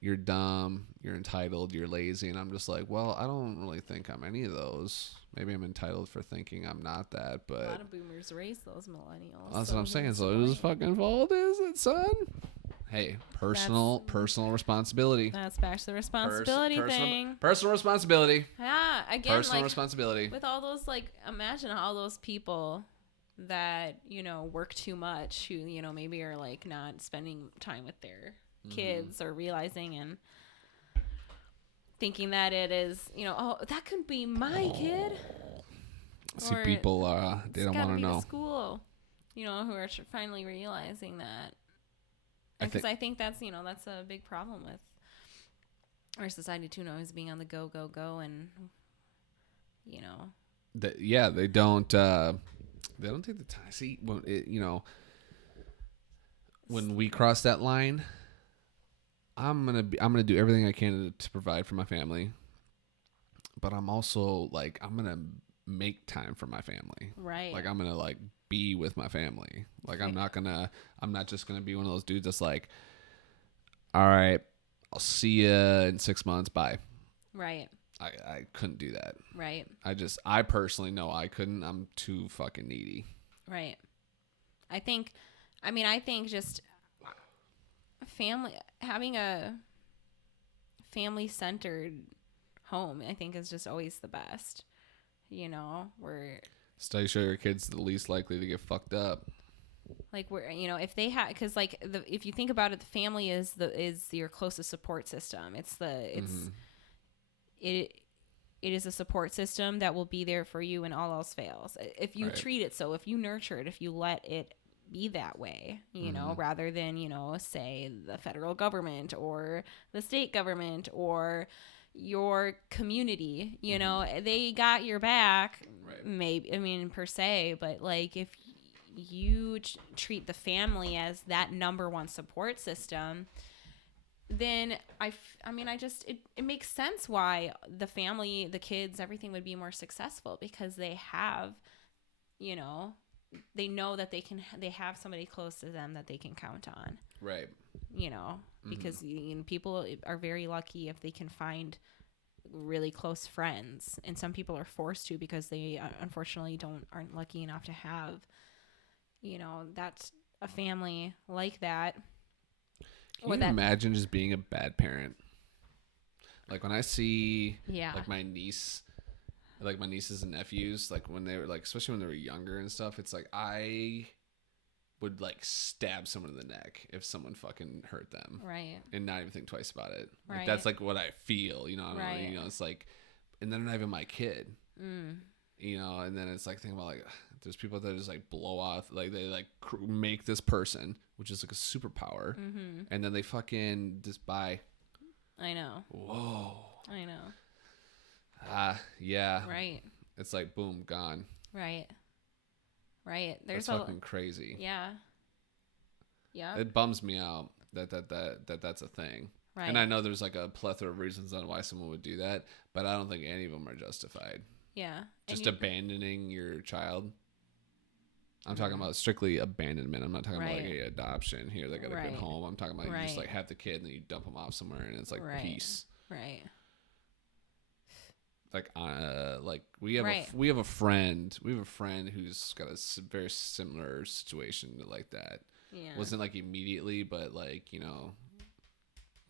you're dumb, you're entitled, you're lazy, and I'm just like, well, I don't really think I'm any of those. Maybe I'm entitled for thinking I'm not that, but a lot of boomers raised those millennials. That's what I'm saying. So whose fucking fault is it, son? Hey, personal responsibility. That's back to the responsibility thing. Personal responsibility. Yeah, again, personal responsibility. With all those, like, imagine all those people that, you know, work too much, who, you know, maybe are like not spending time with their kids or realizing and thinking that it is, you know, oh, that could be my kid. See, or people, they don't want to know. The school, you know, who are finally realizing that. Because I think that's, you know, that's a big problem with our society too, now, is being on the go, and, you know. They don't take the time. See, when you know, when we cross that line, I'm gonna do everything I can to provide for my family, but I'm also like, I'm gonna make time for my family. Right. Like, I'm gonna like be with my family. Like, I'm not just gonna be one of those dudes that's like, all right, I'll see you in 6 months. Bye. Right. I couldn't do that. Right. I personally know I couldn't. I'm too fucking needy. Right. I think just having a family-centered home, I think, is just always the best. You know, where studies show your kids the least likely to get fucked up. Like, where, you know, if they have, because like if you think about it, the family is your closest support system. It is a support system that will be there for you when all else fails. If you treat it so, if you nurture it, if you let it be that way, you know, rather than, you know, say the federal government or the state government or your community, you know, they got your back, maybe, I mean, per se, but like, if you treat the family as that number one support system, then it makes sense why the family, the kids, everything would be more successful, because they have, you know, they know that they have somebody close to them that they can count on. Right. You know, because you know, people are very lucky if they can find really close friends, and some people are forced to, because they unfortunately aren't lucky enough to have, you know, that's a family like that. Can you imagine just being a bad parent? Like, when I see like my nieces and nephews, like when they were like, especially when they were younger and stuff, it's like I would like stab someone in the neck if someone fucking hurt them. Right. And not even think twice about it. Like, right. That's like what I feel, you know. I don't know, you know, it's like, and then not even my kid. You know, and then it's like, thinking about like, there's people that just like blow off, like they like make this person, which is like a superpower, and then they fucking just buy. I know. Whoa. I know. Yeah. Right. It's like, boom, gone. Right. Right. That's fucking crazy. Yeah. Yeah. It bums me out that's a thing. Right. And I know there's like a plethora of reasons on why someone would do that, but I don't think any of them are justified. Yeah. Just abandoning your child. I'm talking about strictly abandonment. I'm not talking about like a adoption. Here, they got a good home. I'm talking about you just like have the kid and then you dump them off somewhere and it's like peace. Right. Like we have a friend who's got a very similar situation like that. Yeah. Wasn't like immediately, but like, you know,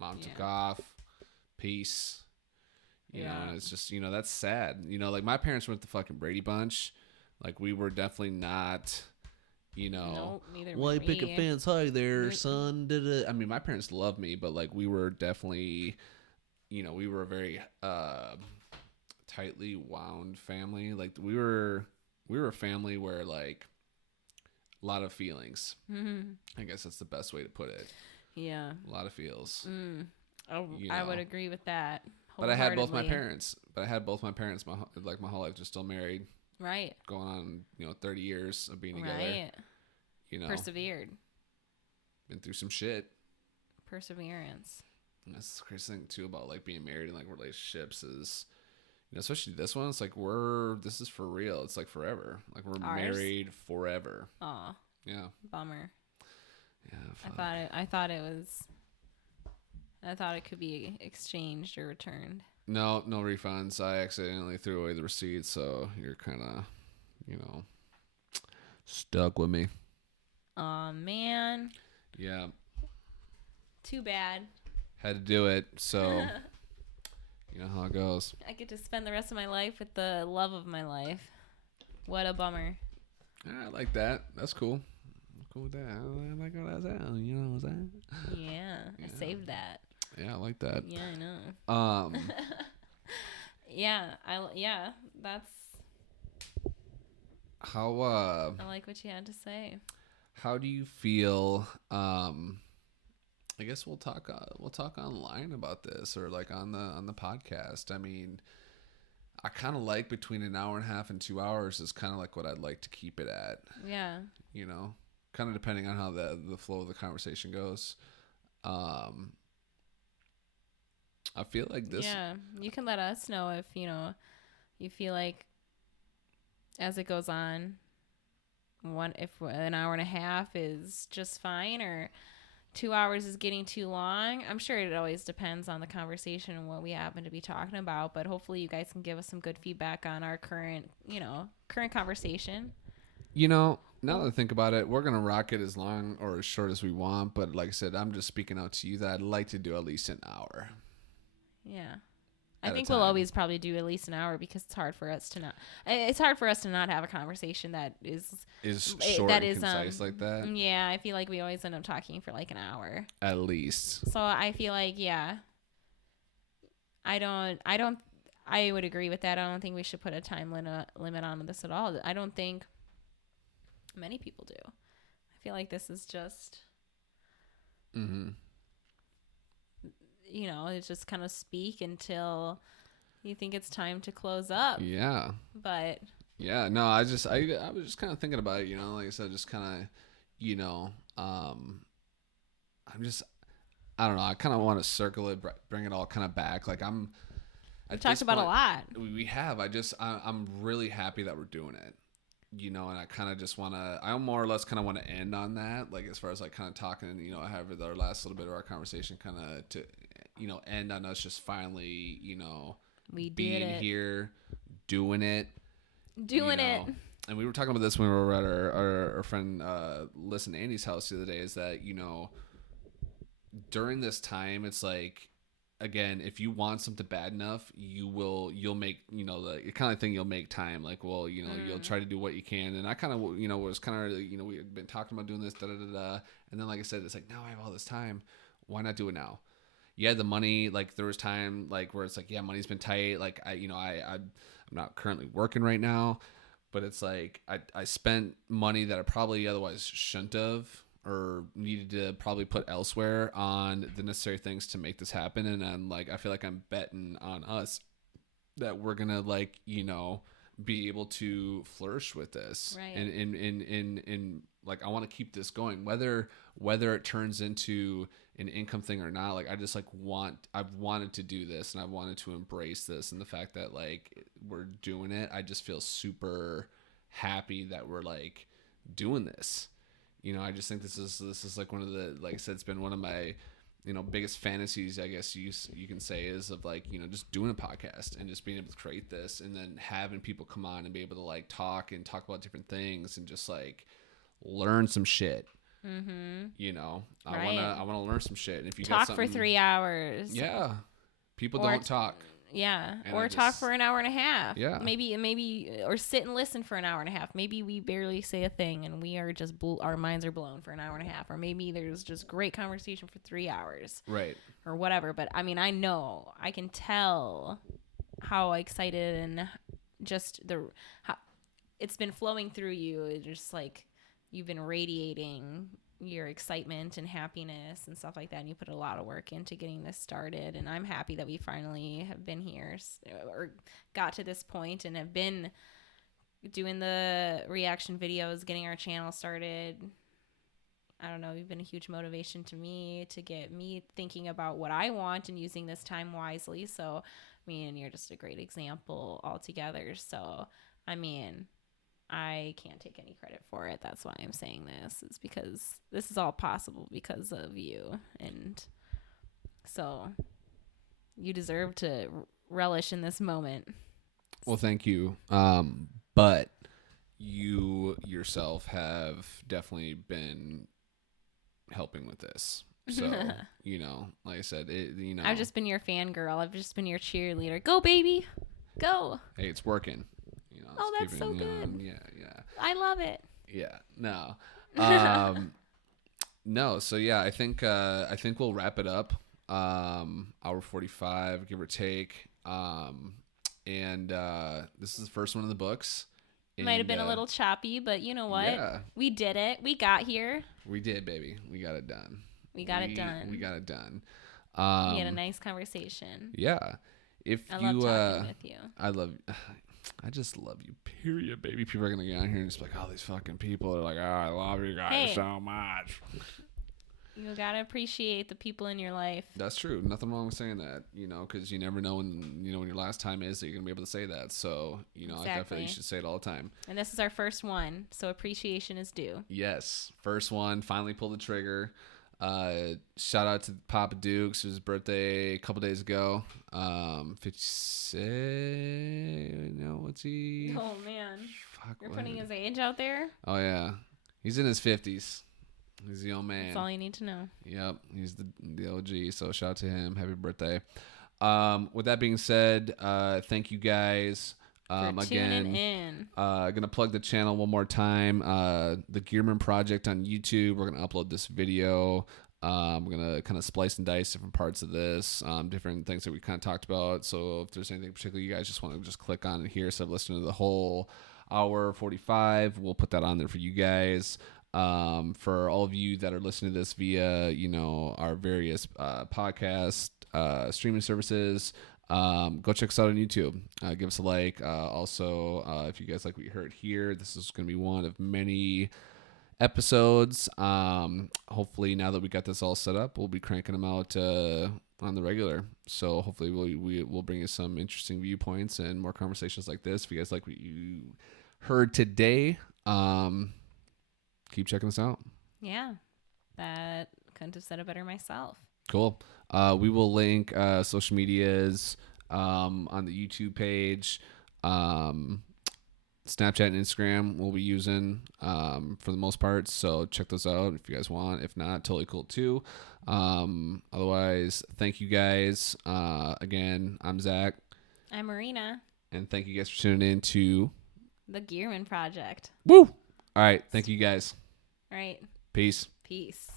mom took off, peace. You know, and it's just, you know, that's sad. You know, like my parents went the fucking Brady Bunch. Like, we were definitely not, you know, well, you pick a fence high there, son. I mean, my parents loved me, but like we were definitely, you know, we were a very tightly wound family. Like we were a family where like a lot of feelings. I guess that's the best way to put it. Yeah. A lot of feels. I would agree with that. But I had both my parents. My whole life, just still married. Right. Going on, you know, 30 years of being together. Right. You know. Persevered. Been through some shit. Perseverance. And that's the crazy thing too about like being married and like relationships is, you know, especially this one, it's like this is for real. It's like forever. Like we're married forever. Aw. Yeah. Bummer. Yeah. Fuck. I thought it could be exchanged or returned. No refunds. I accidentally threw away the receipt, so you're kind of, you know, stuck with me. Aw, man. Yeah. Too bad. Had to do it, so you know how it goes. I get to spend the rest of my life with the love of my life. What a bummer. I like that. That's cool. I'm cool with that. I like how that sounds. You know what I'm saying? Yeah, I saved that. Yeah, I like that. Yeah, I know. Yeah, that's how I like what you had to say. How do you feel? I guess we'll talk online about this, or like on the podcast. I mean, I kind of like between an hour and a half and 2 hours is kind of like what I'd like to keep it at. Yeah. You know, kind of depending on how the flow of the conversation goes. I feel like this. Yeah, you can let us know if you feel like as it goes on, if an hour and a half is just fine, or 2 hours is getting too long. I'm sure it always depends on the conversation and what we happen to be talking about, but hopefully you guys can give us some good feedback on our current conversation. Now that I think about it, we're going to rock it as long or as short as we want, but like I said, I'm just speaking out to you that I'd like to do at least an hour. Yeah. I think we'll always probably do at least an hour, because it's hard for us to not have a conversation that is short and concise like that. Yeah, I feel like we always end up talking for like an hour at least. So I feel like, yeah, I would agree with that. I don't think we should put a time limit on this at all. I don't think many people do. I feel like this is just it's just kind of speak until you think it's time to close up. Yeah. But yeah, no, I was just kind of thinking about it, like I said, just kind of, I don't know. I kind of want to circle it, bring it all kind of back. Like we've talked about a lot. We have. I'm really happy that we're doing it, and I kind of just want to, I more or less kind of want to end on that. Like as far as like kind of talking, however our last little bit of our conversation kind of to, end on us just finally, we being did it. here, doing it. And we were talking about this when we were at our friend Liz and Andy's house the other day, is that, during this time, it's like, again, if you want something bad enough, you'll make, the kind of thing, you'll make time. Like, well, you'll try to do what you can. And I kind of, was kind of, we had been talking about doing this, and then, like I said, it's like, now I have all this time. Why not do it now? Yeah, the money, like there was time like where it's like, yeah, money's been tight. Like I'm not currently working right now, but it's like I spent money that I probably otherwise shouldn't have, or needed to probably put elsewhere on the necessary things to make this happen. And then like, I feel like I'm betting on us that we're going to like, be able to flourish with this. Right. And like, I want to keep this going, whether it turns into an income thing or not. Like, I just like I've wanted to do this, and I've wanted to embrace this. And the fact that like we're doing it, I just feel super happy that we're like doing this. I just think this is like one of the, like I said, it's been one of my, biggest fantasies, I guess you can say, is of like, just doing a podcast and just being able to create this, and then having people come on and be able to like talk about different things and just like learn some shit. Mm-hmm. I want to learn some shit. And if you talk got something, for 3 hours, yeah, people don't talk. Yeah, or talk for an hour and a half. Yeah, maybe, or sit and listen for an hour and a half. Maybe we barely say a thing, and we are just our minds are blown for an hour and a half. Or maybe there's just great conversation for 3 hours, right? Or whatever. But I mean, I can tell how excited and just how it's been flowing through you. It's just like you've been radiating your excitement and happiness and stuff like that, and you put a lot of work into getting this started. And I'm happy that we finally have been here, or got to this point, and have been doing the reaction videos, getting our channel started. I don't know, you've been a huge motivation to me, to get me thinking about what I want and using this time wisely. So I mean, you're just a great example altogether. So I mean, I can't take any credit for it. That's why I'm saying this. It's because this is all possible because of you. And so you deserve to relish in this moment. Well, thank you. But you yourself have definitely been helping with this. So, like I said, I've just been your fangirl. I've just been your cheerleader. Go, baby. Go. Hey, it's working. Oh, that's so good. Yeah. I love it. Yeah. No. No. So yeah, I think we'll wrap it up. Hour 45, give or take. And this is the first one in the books. Might have been a little choppy, but you know what? Yeah. We did it. We got here. We did, baby. We got it done. We got it done. We got it done. We had a nice conversation. Yeah. I love talking with you. I just love you, period, baby. People are going to get on here and just be like, oh, these fucking people are like, oh, I love you guys so much. You got to appreciate the people in your life. That's true. Nothing wrong with saying that, because you never know when your last time is that you're going to be able to say that. So, exactly. I feel like you should say it all the time. And this is our first one, so appreciation is due. Yes. First one. Finally pulled the trigger. Shout out to Papa Dukes. It was his birthday a couple days ago. 56. What's he? Oh man. Fuck, you're putting his age out there? Oh yeah. He's in his 50s. He's the old man. That's all you need to know. Yep. He's the OG. So shout out to him. Happy birthday. With that being said, thank you guys. For tuning in. Gonna plug the channel one more time. The Gearman Project on YouTube. We're gonna upload this video. We're gonna kind of splice and dice different parts of this, different things that we kind of talked about. So if there's anything particular you guys just want to just click on and hear instead of listening to the whole hour 45, we'll put that on there for you guys. For all of you that are listening to this via our various podcast streaming services. Go check us out on YouTube. Give us a like. Also, if you guys like what you heard here, this is going to be one of many episodes. Hopefully, now that we got this all set up, we'll be cranking them out on the regular. So hopefully, we'll bring you some interesting viewpoints and more conversations like this. If you guys like what you heard today, keep checking us out. Yeah, that couldn't have said it better myself. Cool. We will link social medias on the YouTube page. Snapchat and Instagram we'll be using for the most part. So check those out if you guys want. If not, totally cool too. Otherwise, thank you guys. Again, I'm Zach. I'm Marina. And thank you guys for tuning in to the Gearman Project. Woo! All right. Thank you guys. All right. Peace. Peace.